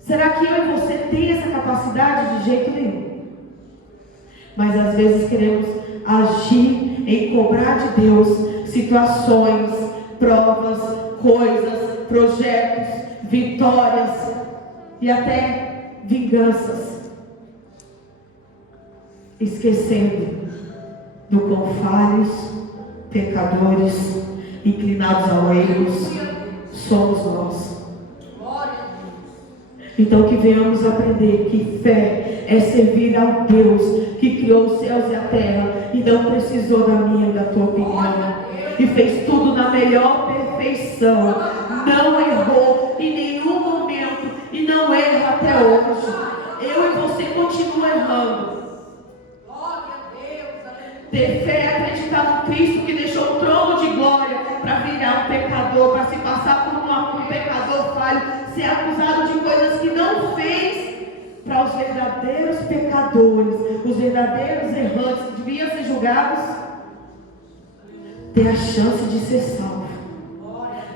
Será que eu e você tem essa capacidade? De jeito nenhum. Mas às vezes queremos agir em cobrar de Deus situações, provas, coisas, projetos, vitórias e até vinganças, esquecendo do quão falhos, pecadores, inclinados ao erro somos nós. Então que venhamos aprender que fé é servir ao Deus que criou os céus e a terra e não precisou da minha e da tua opinião, e fez tudo na melhor perfeição, não errou em nenhum momento e não erra até hoje. Eu e você continuam errando. Ter fé é acreditar no Cristo que deixou o trono de glória para virar um pecador, para se passar por um pecador falho, ser acusado de coisas que não fez, para os verdadeiros pecadores, os verdadeiros errantes que deviam ser julgados, ter a chance de ser salvo,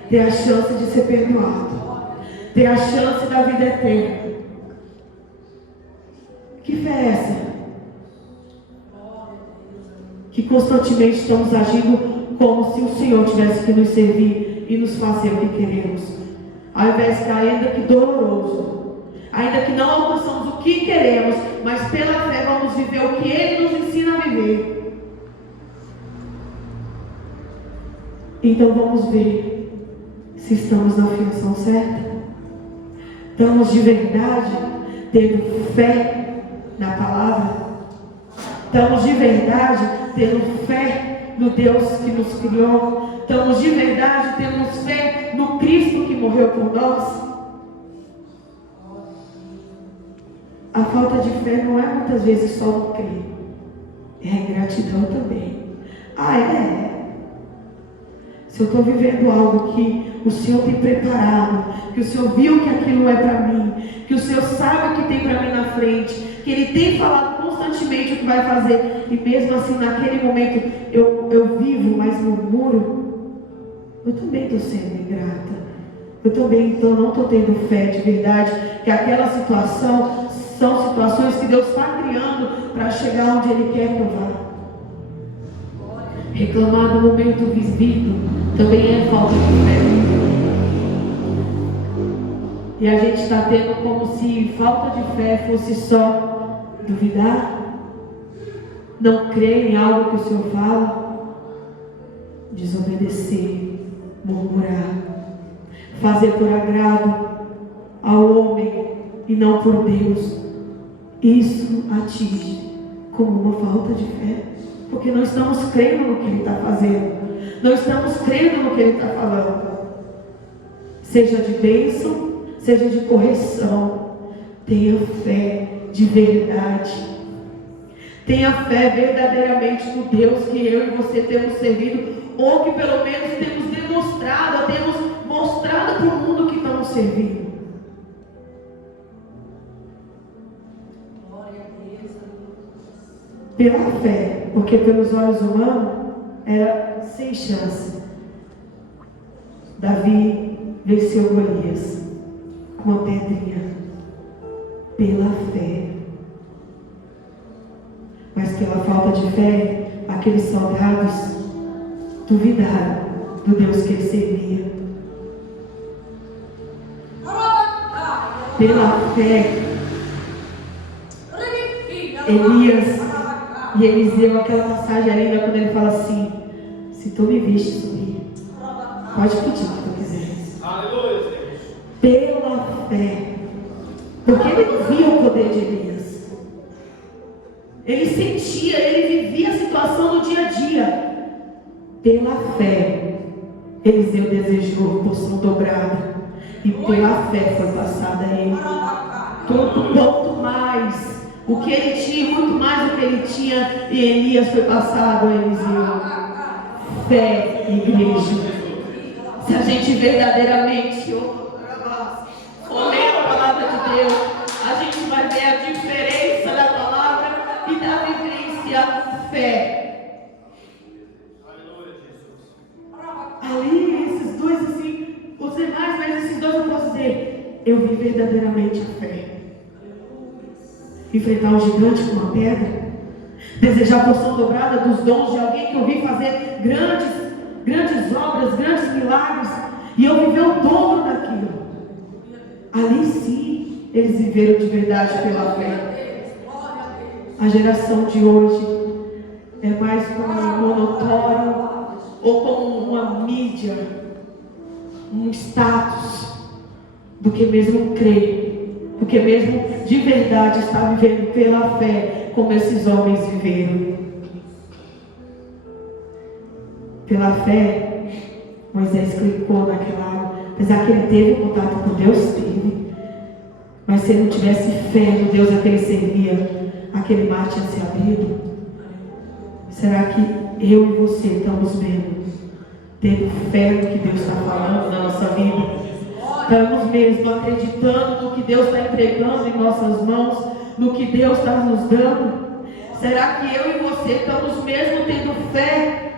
ter a chance de ser perdoado, ter a chance da vida eterna. Que fé é essa? Que constantemente estamos agindo como se o Senhor tivesse que nos servir e nos fazer o que queremos, ao invés de, ainda que doloroso, ainda que não alcançamos o que queremos, mas pela fé vamos viver o que Ele nos ensina a viver. Então vamos ver se estamos na afirmação certa. Estamos de verdade tendo fé na palavra. Estamos de verdade tendo fé no Deus que nos criou. Estamos de verdade tendo fé no Cristo que morreu por nós. A falta de fé não é muitas vezes só no crer, é a ingratidão também. Se eu estou vivendo algo que o Senhor tem preparado, que o Senhor viu que aquilo é para mim, que o Senhor sabe o que tem para mim na frente, que Ele tem falado constantemente o que vai fazer, e mesmo assim naquele momento eu vivo, mas murmuro, eu também estou sendo ingrata. Eu também então não estou tendo fé de verdade, que aquela situação são situações que Deus está criando para chegar onde Ele quer provar. Reclamar no momento vivido também é falta de fé. E a gente está tendo como se falta de fé fosse só duvidar, não crer em algo que o Senhor fala, desobedecer, murmurar, fazer por agrado ao homem e não por Deus. Isso atinge como uma falta de fé, porque não estamos crendo no que Ele está fazendo, não estamos crendo no que Ele está falando, seja de bênção, seja de correção. Tenha fé de verdade, tenha fé verdadeiramente no Deus que eu e você temos servido, ou que pelo menos temos demonstrado, temos mostrado para o mundo que estamos servindo. Pela fé, porque pelos olhos humanos era sem chance. Davi venceu Golias com uma pedrinha, pela fé. Mas pela falta de fé, aqueles soldados duvidaram do Deus que ele servia. Pela fé, Elias e Eliseu, aquela passagem ainda quando ele fala assim: se tu me viste subir, pode pedir o que tu quiseres. Aleluia. Pela fé, porque ele não via o poder de Elias, ele sentia, ele vivia a situação do dia a dia. Pela fé, Eliseu desejou porção dobrada, e pela fé foi passada a ele todo ponto mais. O que ele tinha, muito mais do que ele tinha, e Elias foi passado a Eliseu. fé, igreja. Se a gente verdadeiramente for ler a palavra de Deus, a gente vai ver a diferença da palavra e da vivência fé. Ali, esses dois assim, os demais, mas esses dois eu posso dizer, eu vi verdadeiramente a fé. Enfrentar um gigante com uma pedra, desejar a porção dobrada dos dons de alguém que eu vi fazer grandes obras, grandes milagres, e eu viver o dobro daquilo. Ali sim, eles viveram de verdade pela fé. A geração de hoje é mais como um monopólio ou como uma mídia, um status, do que mesmo crer, do que mesmo de verdade estar vivendo pela fé, como esses homens viveram. Pela fé, Moisés clicou naquela água, apesar que ele teve contato com Deus, teve. Mas se ele não tivesse fé no Deus a que ele servia, aquele mar tinha se abrido. Será que eu e você estamos mesmo tendo fé no que Deus está falando na nossa vida? Estamos mesmo acreditando no que Deus está entregando em nossas mãos, no que Deus está nos dando? Será que eu e você estamos mesmo tendo fé?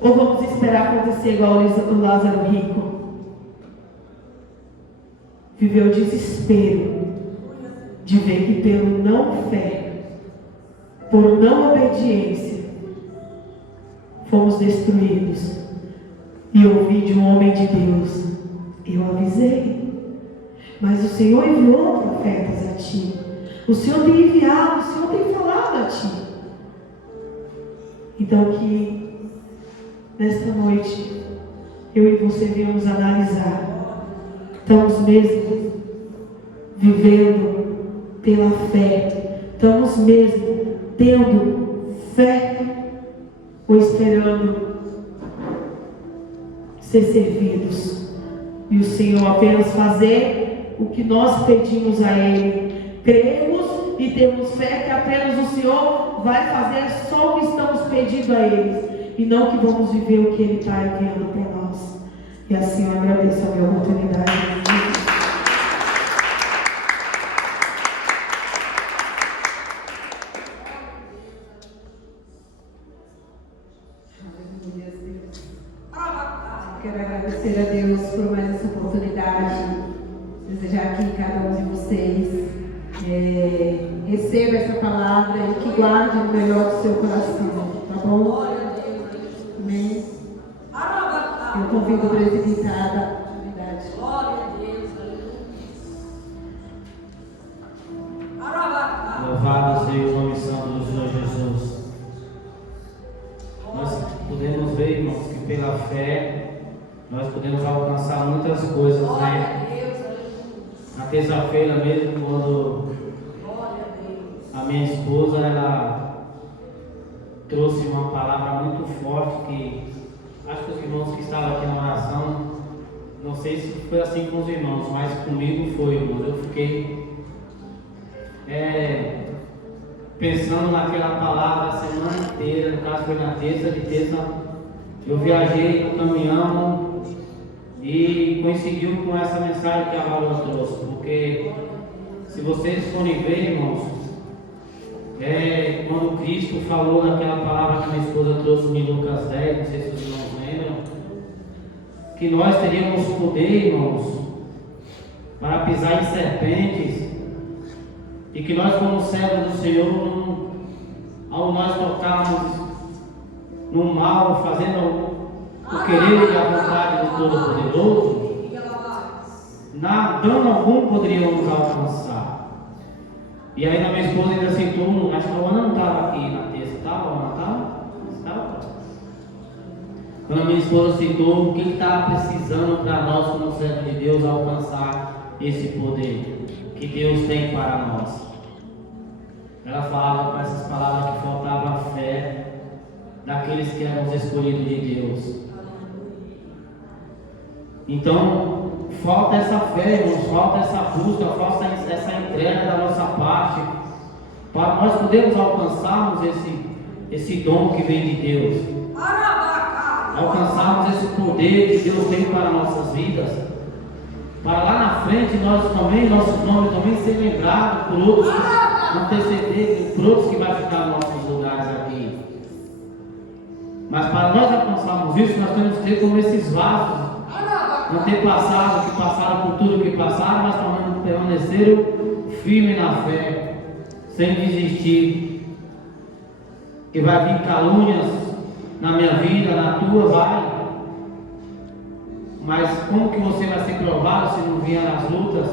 Ou vamos esperar acontecer igual o Lázaro rico? Viveu o desespero de ver que pelo não fé, por não obediência, fomos destruídos. E ouvi de um homem de Deus: eu avisei, mas o Senhor enviou profetas a ti. O Senhor tem enviado, o Senhor tem falado a ti. Então que nesta noite eu e você viemos analisar. Estamos mesmo vivendo pela fé? Estamos mesmo tendo fé? Ou esperando ser servidos? E o Senhor apenas fazer o que nós pedimos a Ele. Cremos e temos fé que apenas o Senhor vai fazer só o que estamos pedindo a Ele, e não que vamos viver o que Ele está enviando para nós. E assim eu agradeço a minha oportunidade. Quero agradecer a Deus por mais essa oportunidade. Desejar que cada um de vocês receba essa palavra e que guarde o melhor do seu coração. Tá bom? Amém. Eu convido o presidente a dar atividade. Glória a Deus. Louvado seja o nome santo do Senhor Jesus. Nós podemos ver, irmãos, que pela fé nós podemos alcançar muitas coisas, né? Na terça-feira mesmo, quando a minha esposa, ela trouxe uma palavra muito forte que acho que os irmãos que estavam aqui na oração, não sei se foi assim com os irmãos, mas comigo foi, irmãos. Eu fiquei pensando naquela palavra a semana inteira. No caso foi na terça, de terça eu viajei no caminhão e coincidiu com essa mensagem que a Valor trouxe, porque se vocês forem ver, irmãos, quando Cristo falou naquela palavra que a minha esposa trouxe em Lucas 10, não sei se os irmãos lembram, que nós teríamos poder, irmãos, para pisar em serpentes, e que nós, como servos do Senhor, ao nós tocarmos no mal, fazendo o querer e a vontade do Todo-Poderoso, dano algum poderia nos alcançar. E aí, a minha esposa ainda citou, acho que a Ana não estava aqui na terça, estava? A Ana estava? Quando a minha esposa citou o que estava precisando para nós, como servos de Deus, alcançar esse poder que Deus tem para nós. Ela falava com essas palavras que faltava a fé daqueles que eram os escolhidos de Deus. Então, falta essa fé, irmãos, falta essa busca, falta essa entrega da nossa parte, para nós podermos alcançarmos esse dom que vem de Deus. alcançarmos esse poder que Deus tem para nossas vidas, para lá na frente nossos nomes também ser lembrados por outros, anteceder por outros que vai ficar nos nossos lugares aqui. Mas para nós alcançarmos isso, nós temos que ter como esses vasos, não ter passado, que passaram por tudo que passaram, mas também permaneceram firmes na fé, sem desistir. Que vai vir calúnias na minha vida, na tua, vai. Mas como que você vai ser provado se não vier nas lutas?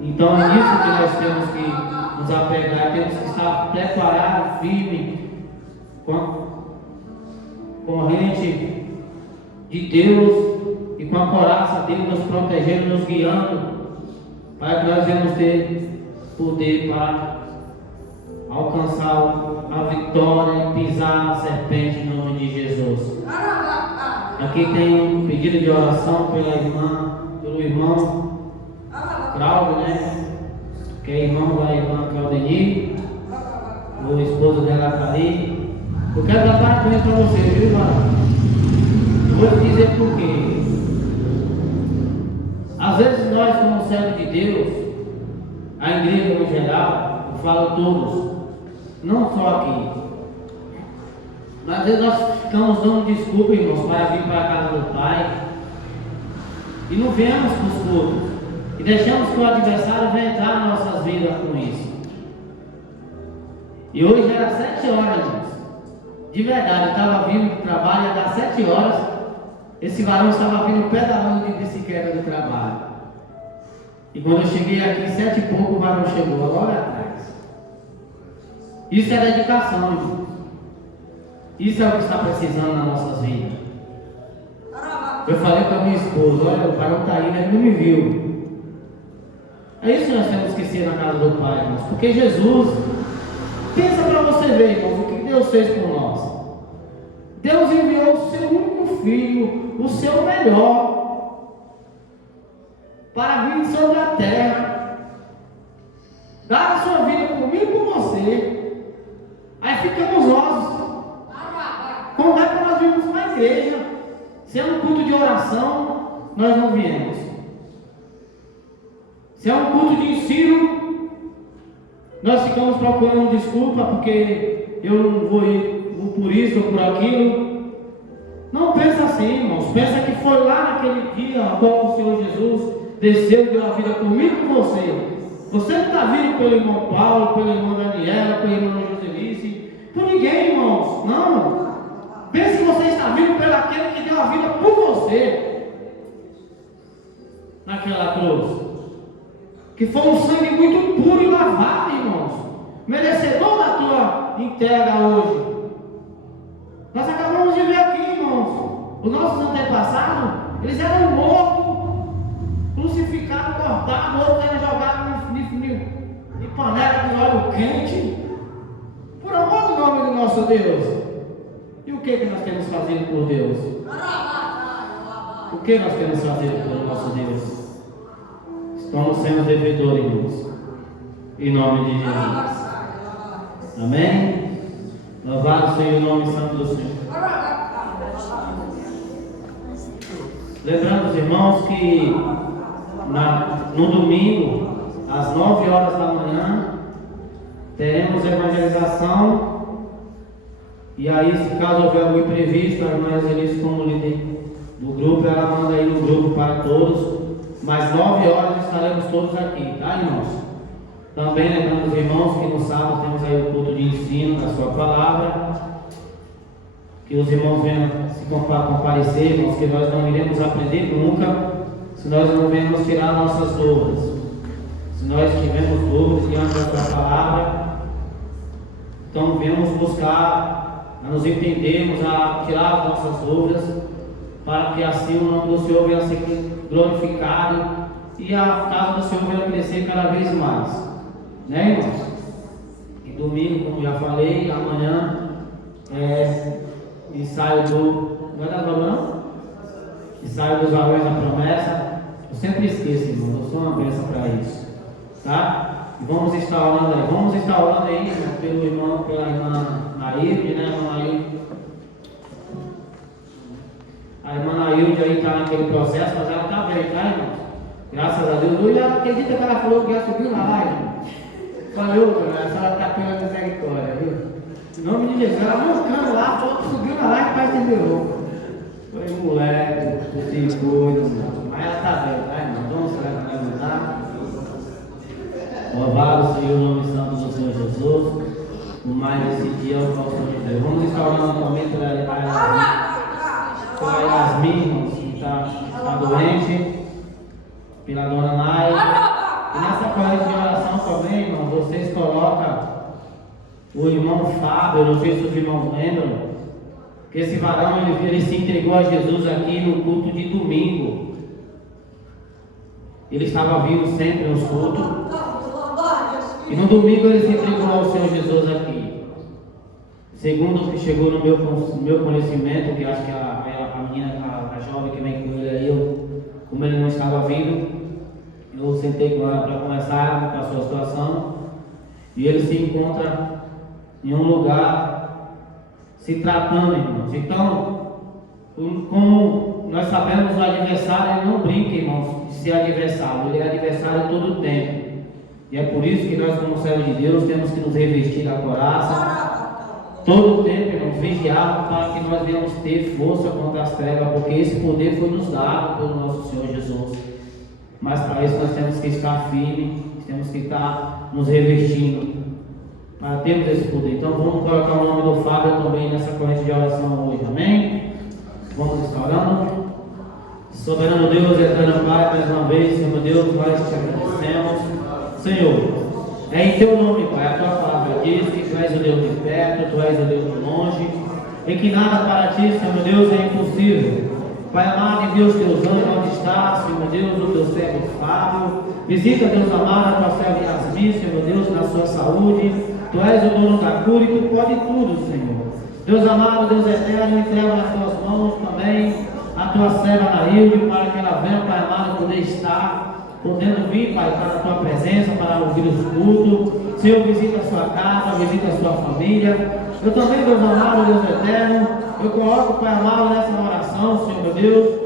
Então é nisso que nós temos que nos apegar, temos que estar preparados, firmes, com a corrente de Deus e com a coraça dele nos protegendo, nos guiando, para que nós venhamos ter poder para alcançar a vitória e pisar na serpente em nome de Jesus. Aqui tem um pedido de oração pelo irmão Claudio, né? Que é irmão da irmã Claudeni, o esposo dela tá ali. Eu quero dar parabéns para você, viu, irmão? Vou te dizer por quê. Às vezes nós, como servos de Deus, a igreja no geral, eu falo todos, não só aqui, mas às vezes nós ficamos dando desculpa, irmãos, para vir para a casa do Pai e não viemos para os cultos e deixamos que o adversário venha entrar nas nossas vidas com isso. E hoje era 7 horas, irmãos. De verdade, eu estava vindo do trabalho, ia dar 7 horas. Esse varão estava vindo pedalando de bicicleta do trabalho. E quando eu cheguei aqui, 7 e pouco, o varão chegou logo atrás. Isso é dedicação, irmão. Isso é o que está precisando nas nossas vidas. Eu falei para minha esposa, olha, o varão está aí, ele não me viu. É isso que nós temos que ser na casa do Pai, irmãos. Porque Jesus, pensa para você ver, irmãos, o que Deus fez por nós. Deus enviou o seu único filho, o seu melhor, para vir sobre a terra, dar a sua vida por mim e por você. Aí ficamos nós. Como é que nós vimos uma igreja? Se é um culto de oração, nós não viemos. Se é um culto de ensino, nós ficamos procurando desculpa porque eu não vou ir por isso ou por aquilo. Não pensa assim, irmãos. Pensa que foi lá naquele dia quando o Senhor Jesus desceu e deu a vida por mim e por você. Você não está vindo pelo irmão Paulo, pelo irmão Daniela, pelo irmão Joselice, por ninguém, irmãos. Não. Pense que você está vindo pelo aquele que deu a vida por você naquela cruz. Que foi um sangue muito puro e lavado, irmãos. Merecedor da tua entrega hoje. Nós acabamos de ver aqui, irmãos. Os nossos antepassados, eles eram mortos, crucificados, cortados, outros eram jogados em panela de óleo quente. Por amor do nome do nosso Deus. E o que nós temos fazido por Deus? O que nós temos fazido pelo nosso Deus? Estamos sendo devedores, irmãos. Em nome de Jesus. Amém? Louvado seja o nome santo do Senhor. Lembrando os irmãos que no domingo, às 9 horas da manhã, teremos evangelização. E aí, se caso houver algum imprevisto, a irmã Elis, como líder do grupo, ela manda aí no grupo para todos. Mas 9 horas estaremos todos aqui, tá, irmãos? Também lembrando os irmãos que no sábado temos aí o culto de ensino da sua palavra. Que os irmãos venham se comparecer, irmãos, que nós não iremos aprender nunca se nós não venhamos tirar nossas dúvidas. Se nós tivermos dúvidas diante da sua palavra, então venhamos buscar, a nos entendermos, a tirar as nossas dúvidas, para que assim o nome do Senhor venha a ser glorificado e a casa do Senhor venha a crescer cada vez mais. Né, irmãos? E domingo, como já falei, amanhã ensaio do... Não é da Valor, não? Ensaio dos valores da promessa. Eu sempre esqueço, irmão. Eu sou uma bênção para isso. Tá? E vamos estar orando aí. Vamos estar orando aí, irmão, pelo irmão, pela irmã Nair, né, irmã Nair? A irmã Nailde aí está naquele processo, mas ela está bem, tá, irmão? Graças a Deus. Eu já acredito que ela falou que já subiu na live. Falei, outra, a senhora está pela misericórdia, viu? Em nome de Jesus, ela mancando lá, falou que subiu na live e quase liberou. Foi moleque, que coisa, mas ela está bem, tá, irmão? Então, você vai ajudar. Louvado seja o nome santo do Senhor Jesus. Por mais esse dia é o nosso Deus. Vamos instaurar um momento para Yasmin, irmãos, que está doente, pela dona Nai. E nessa corrente de oração também, irmão, vocês colocam o irmão Fábio, não sei se os irmãos lembram, que esse varão ele se entregou a Jesus aqui no culto de domingo. Ele estava vindo sempre nos cultos. E no domingo ele se entregou ao Senhor Jesus aqui. Segundo o que chegou no meu conhecimento, que acho que a menina, a jovem que vem com ele aí, como ele não estava vindo, eu sentei com ela para conversar, passou a situação, e ele se encontra em um lugar se tratando, irmãos. Então, como nós sabemos, o adversário ele não brinca, irmãos, de ser adversário, ele é adversário todo o tempo. E é por isso que nós, como servos de Deus, temos que nos revestir da coraça, todo o tempo, irmãos, vigiar para que nós venhamos ter força contra as trevas, porque esse poder foi nos dado pelo nosso Senhor Jesus. Mas para isso nós temos que estar firmes, temos que estar nos revestindo para termos esse poder. Então vamos colocar o nome do Fábio também nessa corrente de oração hoje, amém? Vamos restaurando. Soberano Deus, eterno Pai, mais uma vez, Senhor Deus, nós te agradecemos. Senhor, é em teu nome, Pai, a tua palavra diz que tu és o Deus de perto, tu és o Deus de longe, e que nada para ti, Senhor Deus, é impossível. Pai amado, envia os teus anjos onde está, Senhor Deus, o teu servo Fábio. Visita, Deus amado, a tua serva Yasmin, Senhor Deus, na sua saúde. Tu és o dono da cura e tu pode tudo, Senhor. Deus amado, Deus eterno, entrega nas tuas mãos também a tua serva Nailde, para que ela venha, Pai amado, poder estar, podendo vir, Pai, para a tua presença, para ouvir os cultos. Senhor, visita a sua casa, visita a sua família. Eu também, Deus amado, Deus eterno, eu coloco, Pai amado, nessa oração, Senhor meu Deus,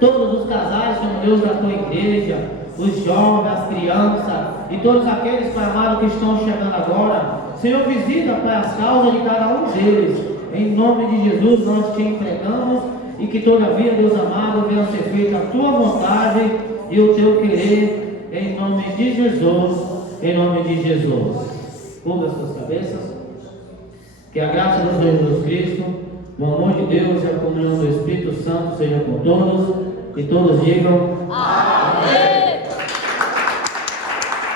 todos os casais, Senhor Deus, da tua igreja, os jovens, as crianças e todos aqueles, Pai amado, que estão chegando agora. Senhor, visita, Pai, as causas de cada um deles. Em nome de Jesus, nós te entregamos e que todavia, Deus amado, venha ser feita a tua vontade e o teu querer, em nome de Jesus, em nome de Jesus. Cubra as suas cabeças. Que a graça do Senhor Jesus Cristo, o amor de Deus e a comunhão do Espírito Santo seja com todos, e todos digam amém.